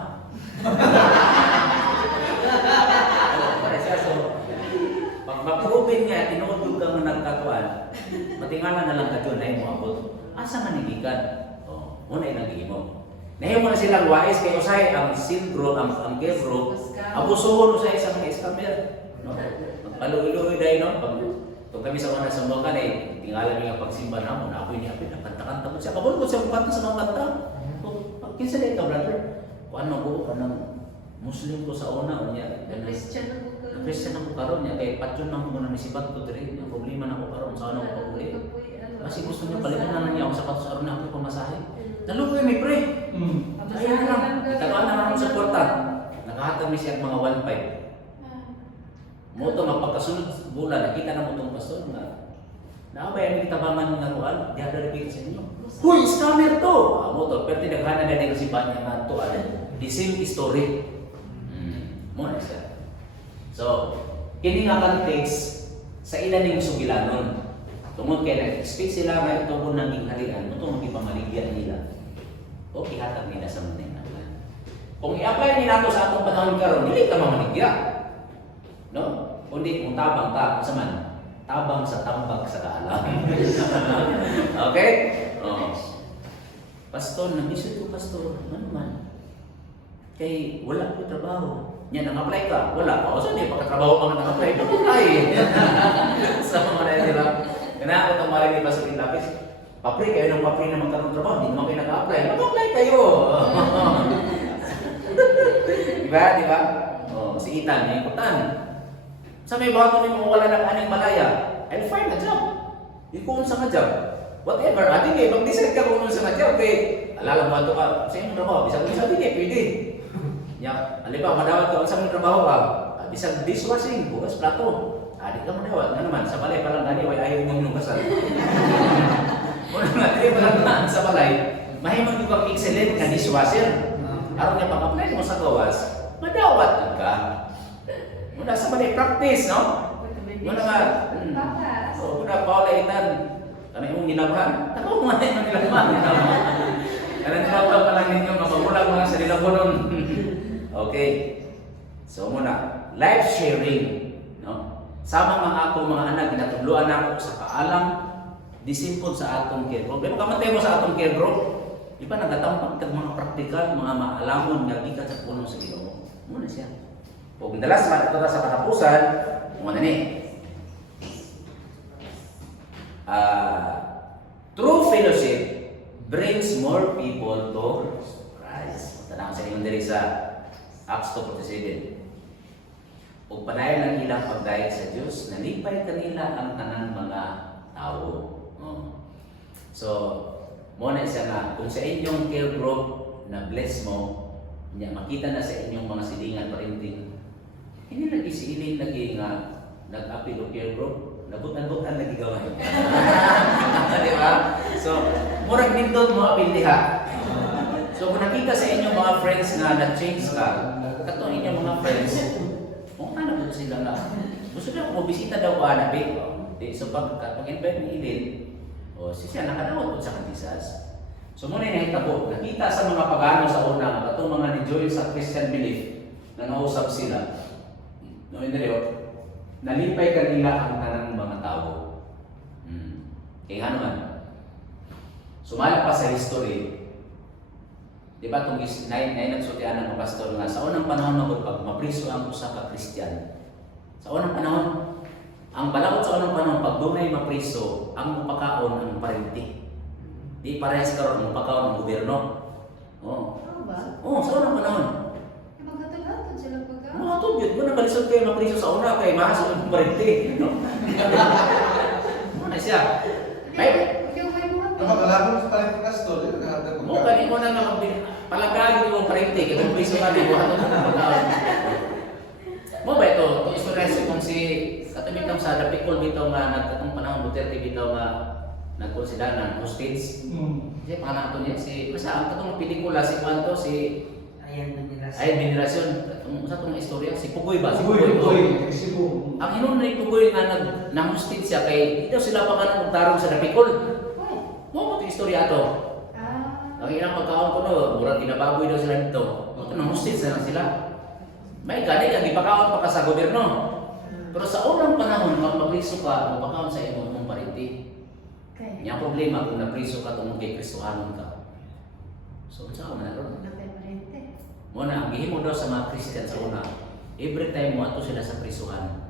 Para siya so pag ma-proven nga tinuod yung kang nagkatuan, matingalan na lang ka dyan na mo abot. Asa man igikan? Oh, una ilang gihimo. Nahimo na silang wais kay usay ang sin group, ang gay group, abusuhon usay sa mga scammer. No? Magpaluwi-luwi dahil, no? Pag kami sa una sa mga kanay, tingala niya pagsimba na mo, na ako'y niapit, nakanta-kanta mo siya. Kabulot siya kanta sa mga kanta. Kinsa na ito, brother? Kung ano ko, kanang Muslim ko sa una, o niya. Christian ang bukal. Christian ako karon niya, kay patyon lang ko na nisibat ko diri. Ang problema na ako karon sa ano ko uli. Kasi gusto niya palitan na niya ako sa patos aron na ako pamasahe. Naluoy mi pre. Ayun lang. Tagaan na ako sa kwarta. Nakahatag mi siya mga 1.5. Mo to mapagkasunod bulan nakita na mo tong pastor nga. Naabay ang kitabangan nga ruan, diha dali sa inyo. Huy, scammer to. Mo to perti daghana na din si banya nga to the same story. Mo na siya. So, kini nga context sa ilaning sugilanon. Tungod kay nag-speak sila nga ito kung naging halian, ito magipamaligyan nila. O ihatag nila sa mga nangyalan. Kung i-apply nila ito sa atong panahon karon, dili ka mamaligya. No? Kundi kung tabang ta, sa man, tabang sa tambag sa kaalam. Okay? Oh. Pastor, nag-isip ko pastor, ano man? Kay wala ko trabaho. Yan, nang-apply ka, wala. O, so hindi, pagkatrabaho ka nang-apply, ay. Sa mga na nila. Kaya ako itong maring ni Pastor Lapis, papri kayo ng papri na magkaroon trabaho, hindi naman kayo nag-apply. Mag-apply kayo! Diba? Diba? O, si Ethan, may ikutan. Sa may bago ni mo wala ng aning malaya, I'll find a job. Ikuun sa nga job. Whatever, ating eh, mag-decide ka kung sa nga job, okay. Alala mo ito ka, sa inyo trabaho, bisag mo sabi niya, pwede. Ya, alibaw, madawat ka sa mong trabaho ka, bisag dishwashing, bukas plato. Di ka madawat, nga naman, sa balay palang gani, way ayaw mong lumasan. Muna nga, di pa lang sa balay, mahimang yung kang excellent na dishwasher. Araw niya pag-apply mo sa gawas, madawat ka. Muna sa balay, practice, no? Muna nga, muna paulaitan, ano yung ginabhan? Ako mo nga yung ginabhan. Ano nilabhan pa lang ninyo, mapagulang mga sa nilabhan. Okay. So muna, life sharing, no? Sama mga akong mga anak, ginatuluan ako sa kaalam, disimpon sa atong care group. Kaya kamatay mo sa atong care group, di ba nagatampag kag mga praktikal, mga maalamon nga gikan sa puno sa Ginoo. Muna siya. Kung dalas matuturo sa katapusan, muna ni. True fellowship brings more people to Christ. Tanang sa inyo diri sa Acts 2:47. Ug padayon ang ilang pagdayeg sa Dios, nalipay kanila ang tanang mga tao. So, mo na siya nga kung sa inyong care group na bless mo, niya makita na sa inyong mga silingan parenting. Hindi lagi siling lagi nga nag-apil o care group, nabutan-butan lagi gawin. Di ba? So, murag nindot mo apil diha. So, kung nakita sa inyong mga friends na na-change ka, katong inyong mga friends, kung ano po sila nga, gusto na kung bisita daw ka na, babe. So, pag-invite ni Ilin, siya nakadawat po sa kantisas. So, muna yung nakitabo, nakita sa mga pagano sa una, katong mga ni-join sa Christian belief, na nausap sila. No, hindi nalipay kanila ang tanang mga tao. Kaya nga naman, sumala pa sa history, di ba itong nainagsultian ng pastor nga, sa unang panahon na pag mapriso ang usa ka Christian, sa unang panahon, ang balawot sa unang panahon, pag doon ay mapriso, ang mapakaon ang parente. Di parehas karon ang mapakaon ng gobyerno. Sa unang panahon. Magkatag-atag silang pagkaon. Mga tudyot, mo na balisod kayo mapriso sa una, kay mahasol ang parente. Muna siya. Ikaw parente, kaya kung piso ka, di buhat mo magkaon. Mo ba ito? Ito istorya kung si katubitang sa Dapicol bitaw nga nagkatong panahon Duterte bitaw nga nagkul sila ng hostage. Kasi pangalan ito niya si basta ang katong pelikula si Kwanto si ay Binirasyon. Sa itong istorya si Pugoy ba? Si Pugoy. Ang inon na Pugoy nga nang-hostage siya kay di daw sila pa ka nagtarong sa Dapicol. Mo ito istorya ito. Ang ilang pagkaon ko no, murang ginababoy daw sila dito. Ito nang-hostage na lang sila. May gani ang ipakaon pa ka sa gobyerno. Pero sa unang panahon, pag mapriso ka, mapakaon sa imo mong parente. Yung problema kung napriso ka tungkol kay Kristohanon ka. So, saan na ron? Muna, ang gihimo daw sa mga Christian sa una, every time mo ato sila sa prisuhan,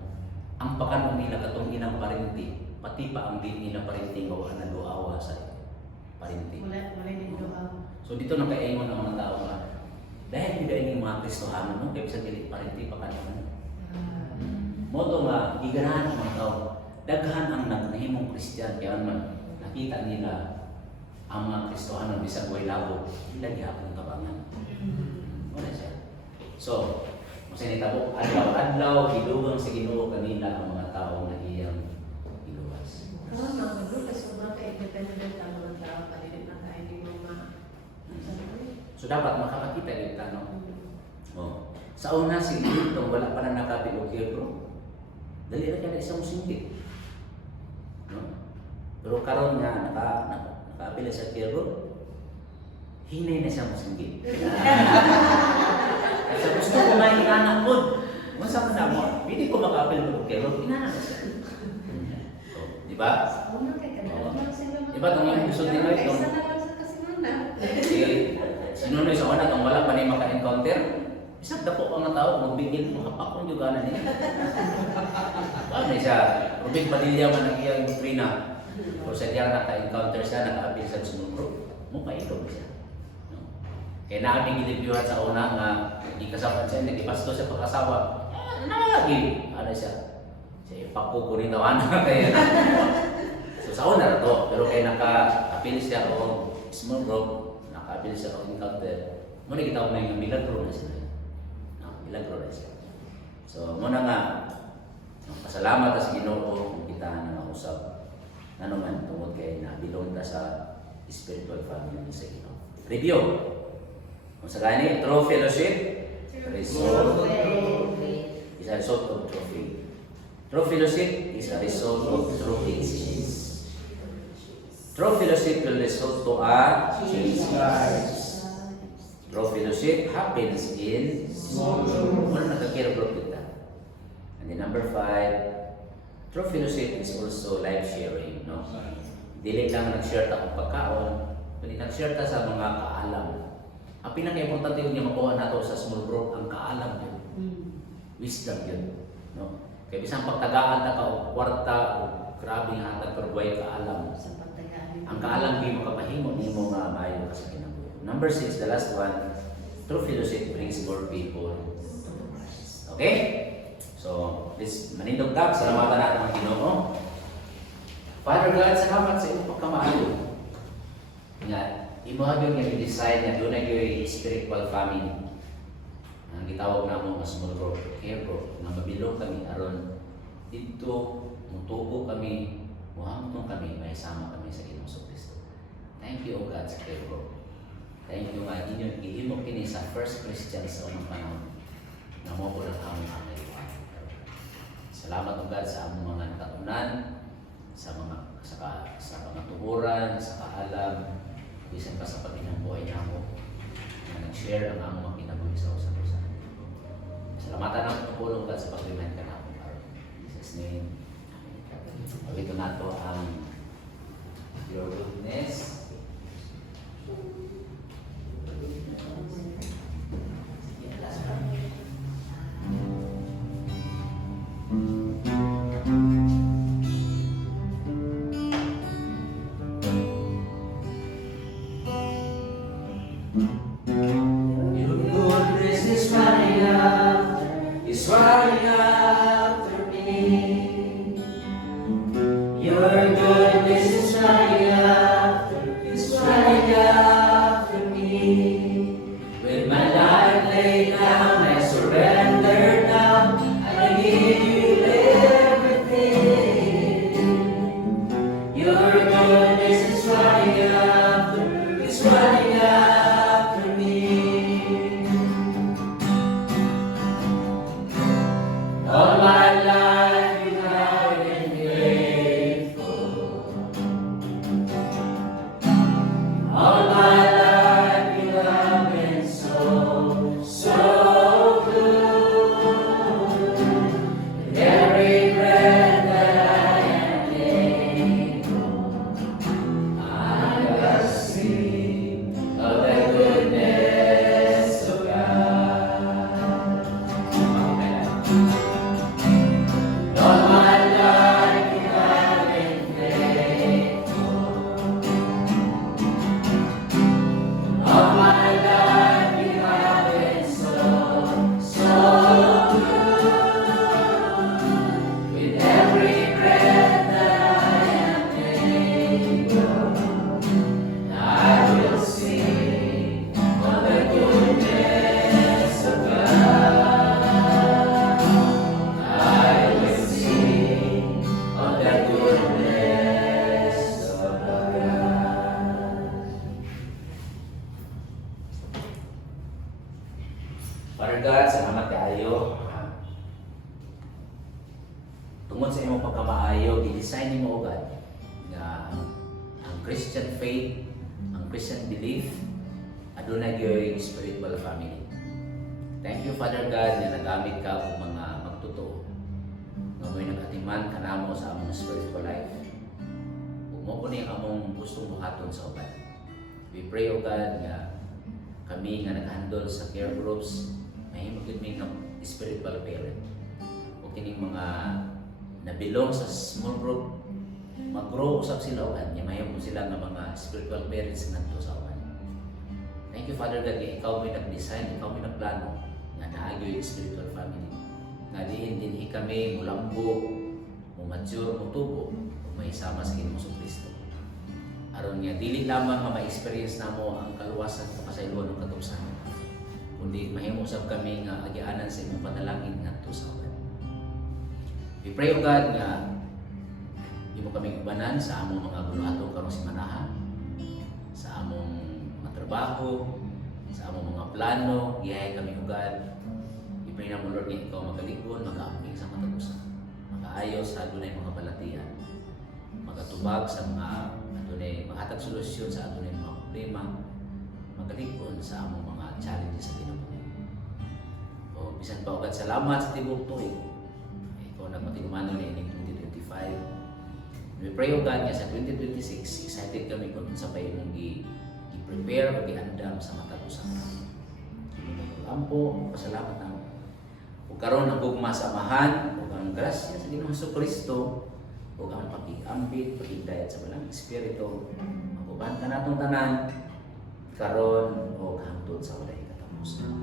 ang pakanon nila katong ilang parente, pati pa ang din nila parente nga wala na duawa sa parente. So dito nakaingon ang mga tao nga, dahil hindi yung mga Kristohanon, no? Kaya sa pilit parente pa kanon. Moto nga, iganahan ang mga tao, daghan ang nagnahimong Christian, kaya man nakita nila ang mga Kristohanon bisag way labo, hindi gihapon tabangan. Wala siya. So, kung sinitabo, adlaw-adlaw, gidugang sa Ginoo kanila ang mga tao na iyang iluwas. So, dapat makakakita yung tanong. Oh. Sa una, si Clinton, wala pa na nakapilog kay bro. Dali na kaya isang singgit. No? Pero karon nga, nakapila sa kay bro, hinay na siya musinggit. Kasi gusto ko nga inanak mo. Masa ko na mo, hindi ko makapil mo kay bro, inanak na siya. So, di ba? Di ba itong yung gusto nila itong sino na isa na itong wala pa na yung maka-encounter? Isang dapo ka nga tao, magbigil, makapakong yung gana niya. Paano siya? Rubik Padilla man ang iyang doktrina. Kung sa diyan naka-encounter siya, naka-apil sa sumubro, mukha ito siya. Kaya naaming gilibyuhan sa una nga ikasapan siya, nagipasto siya pagkasawa. Nalagi! Ano siya? Siya ipakukunin tawa na kaya. So sa una na to, pero kaya naka-apil siya o small group, naka-apil siya o encounter, muna kita ko na yung milagro na siya. Milagro na siya. So muna nga, pasalamat sa Ginoo kung kita na nausap. Ano man, tungkol kay nabilong ka sa spiritual family sa Ginoo. Review. Kung sa gani, true fellowship, result is a result of true faith. True fellowship is a result of true existence. True fellowship will result to a Jesus Christ. True fellowship happens in small group. Muna nakakira group kita. And then number 5, true fellowship is also life sharing. No? Dili lang nag-share ta kung pagkaon, kundi nag-share ta sa mga kaalam. Ang pinaka-importante yung makuha nato sa small group, ang kaalam yun. Wisdom yun. No? Kaya bisang pagtagaan ta ka o kwarta o grabe nga hatag pero buhay kaalam. Ang kaalam di makapahimo ni mo nga maayo ka sa kinabuhi. Number 6, the last one, true fellowship brings more people to Christ. Okay? So, please, manindog ka. Salamatan natin ang Ginoo. Father God, salamat sa iyong pagkamaayo. Nga, imuhagyon nga i-design nga doon na yung spiritual family. Ang gitawag na mo mas small group, care group, na mabilog kami aron dito, mutubo kami, muhamtong kami, may sama kami sa Ginoong Kristo. Thank you, O God, sa care group. Thank you nga inyong ihimok kini sa first Christian sa unang panahon na mo po lang aming pangaliwan. Salamat, O God, sa among mga nakatunan, sa mga tuhuran, sa kaalam, bisan pa sa pagkinabuhay niya mo na nag-share ang among mga kinabuhi sa usa-usa. Salamatan ang pagpulong ka sa pag-remind ka na akong araw. In Jesus' name, pagkito na ito ang your goodness. With my life God, salamat kaayo. Tungod sa imong pagkamaayo, i-design nimo o God nga ang Christian faith, ang Christian belief, adunay gyud spiritual family. Thank you, Father God, na nagamit ka og mga magtotoo nga mo'y nag-atiman kanamo sa among spiritual life. Ug mo kuning among gustong buhaton sa uban. We pray, O God, nga kami nga nag-handle sa care groups, mahimo gyud mi nga spiritual parent. O kining mga nabilong sa small group, mag-grow usab sila uban, nga mahimo sila nga mga spiritual parents ngadto sa uban. Thank you, Father God, nga ikaw mo'y nag-design, ikaw mo'y nagplano nga naagyo yung spiritual family. Nga diin dinhi kami mulambo, mumature, mutubo, ug may sama sa Ginoong Kristo. Aron nga dili lamang nga ma-experience namo ang kaluwasan sa pasayloan ng katupsanan, kundi mahimo usab kami nga agianan sa imong panalangin ngadto sa uban. We pray, O God, nga imo kami ubanan sa among mga buluhaton karong simanahan, sa among mga trabaho, sa among mga plano, gihay kami, O God. I-pray na mo, Lord, nga ikaw magalikon, mag-aambing sa katapusan, mag-aayos sa adunay mga balatian, magatubag sa mga adunay, maghatag solusyon sa adunay mga problema, magalikon sa among mga challenges sa kinabuhi. O bisan pa, O God, salamat sa tibok tuig. Ikaw nagmatigumano ni ining 2025. We pray, O God, nga sa 2026, excited kami kung sa payo mong i-prepare o i-andam sa matapusan. Ampo, pasalamat na. Ug karon ang gugma sa amahan, ug ang grasya sa Ginoong Kristo, ug ang pag-ambit, pag-higdayat sa balang espiritu, maguban ka natong tanan karon ug hangtod sa walay katapusan.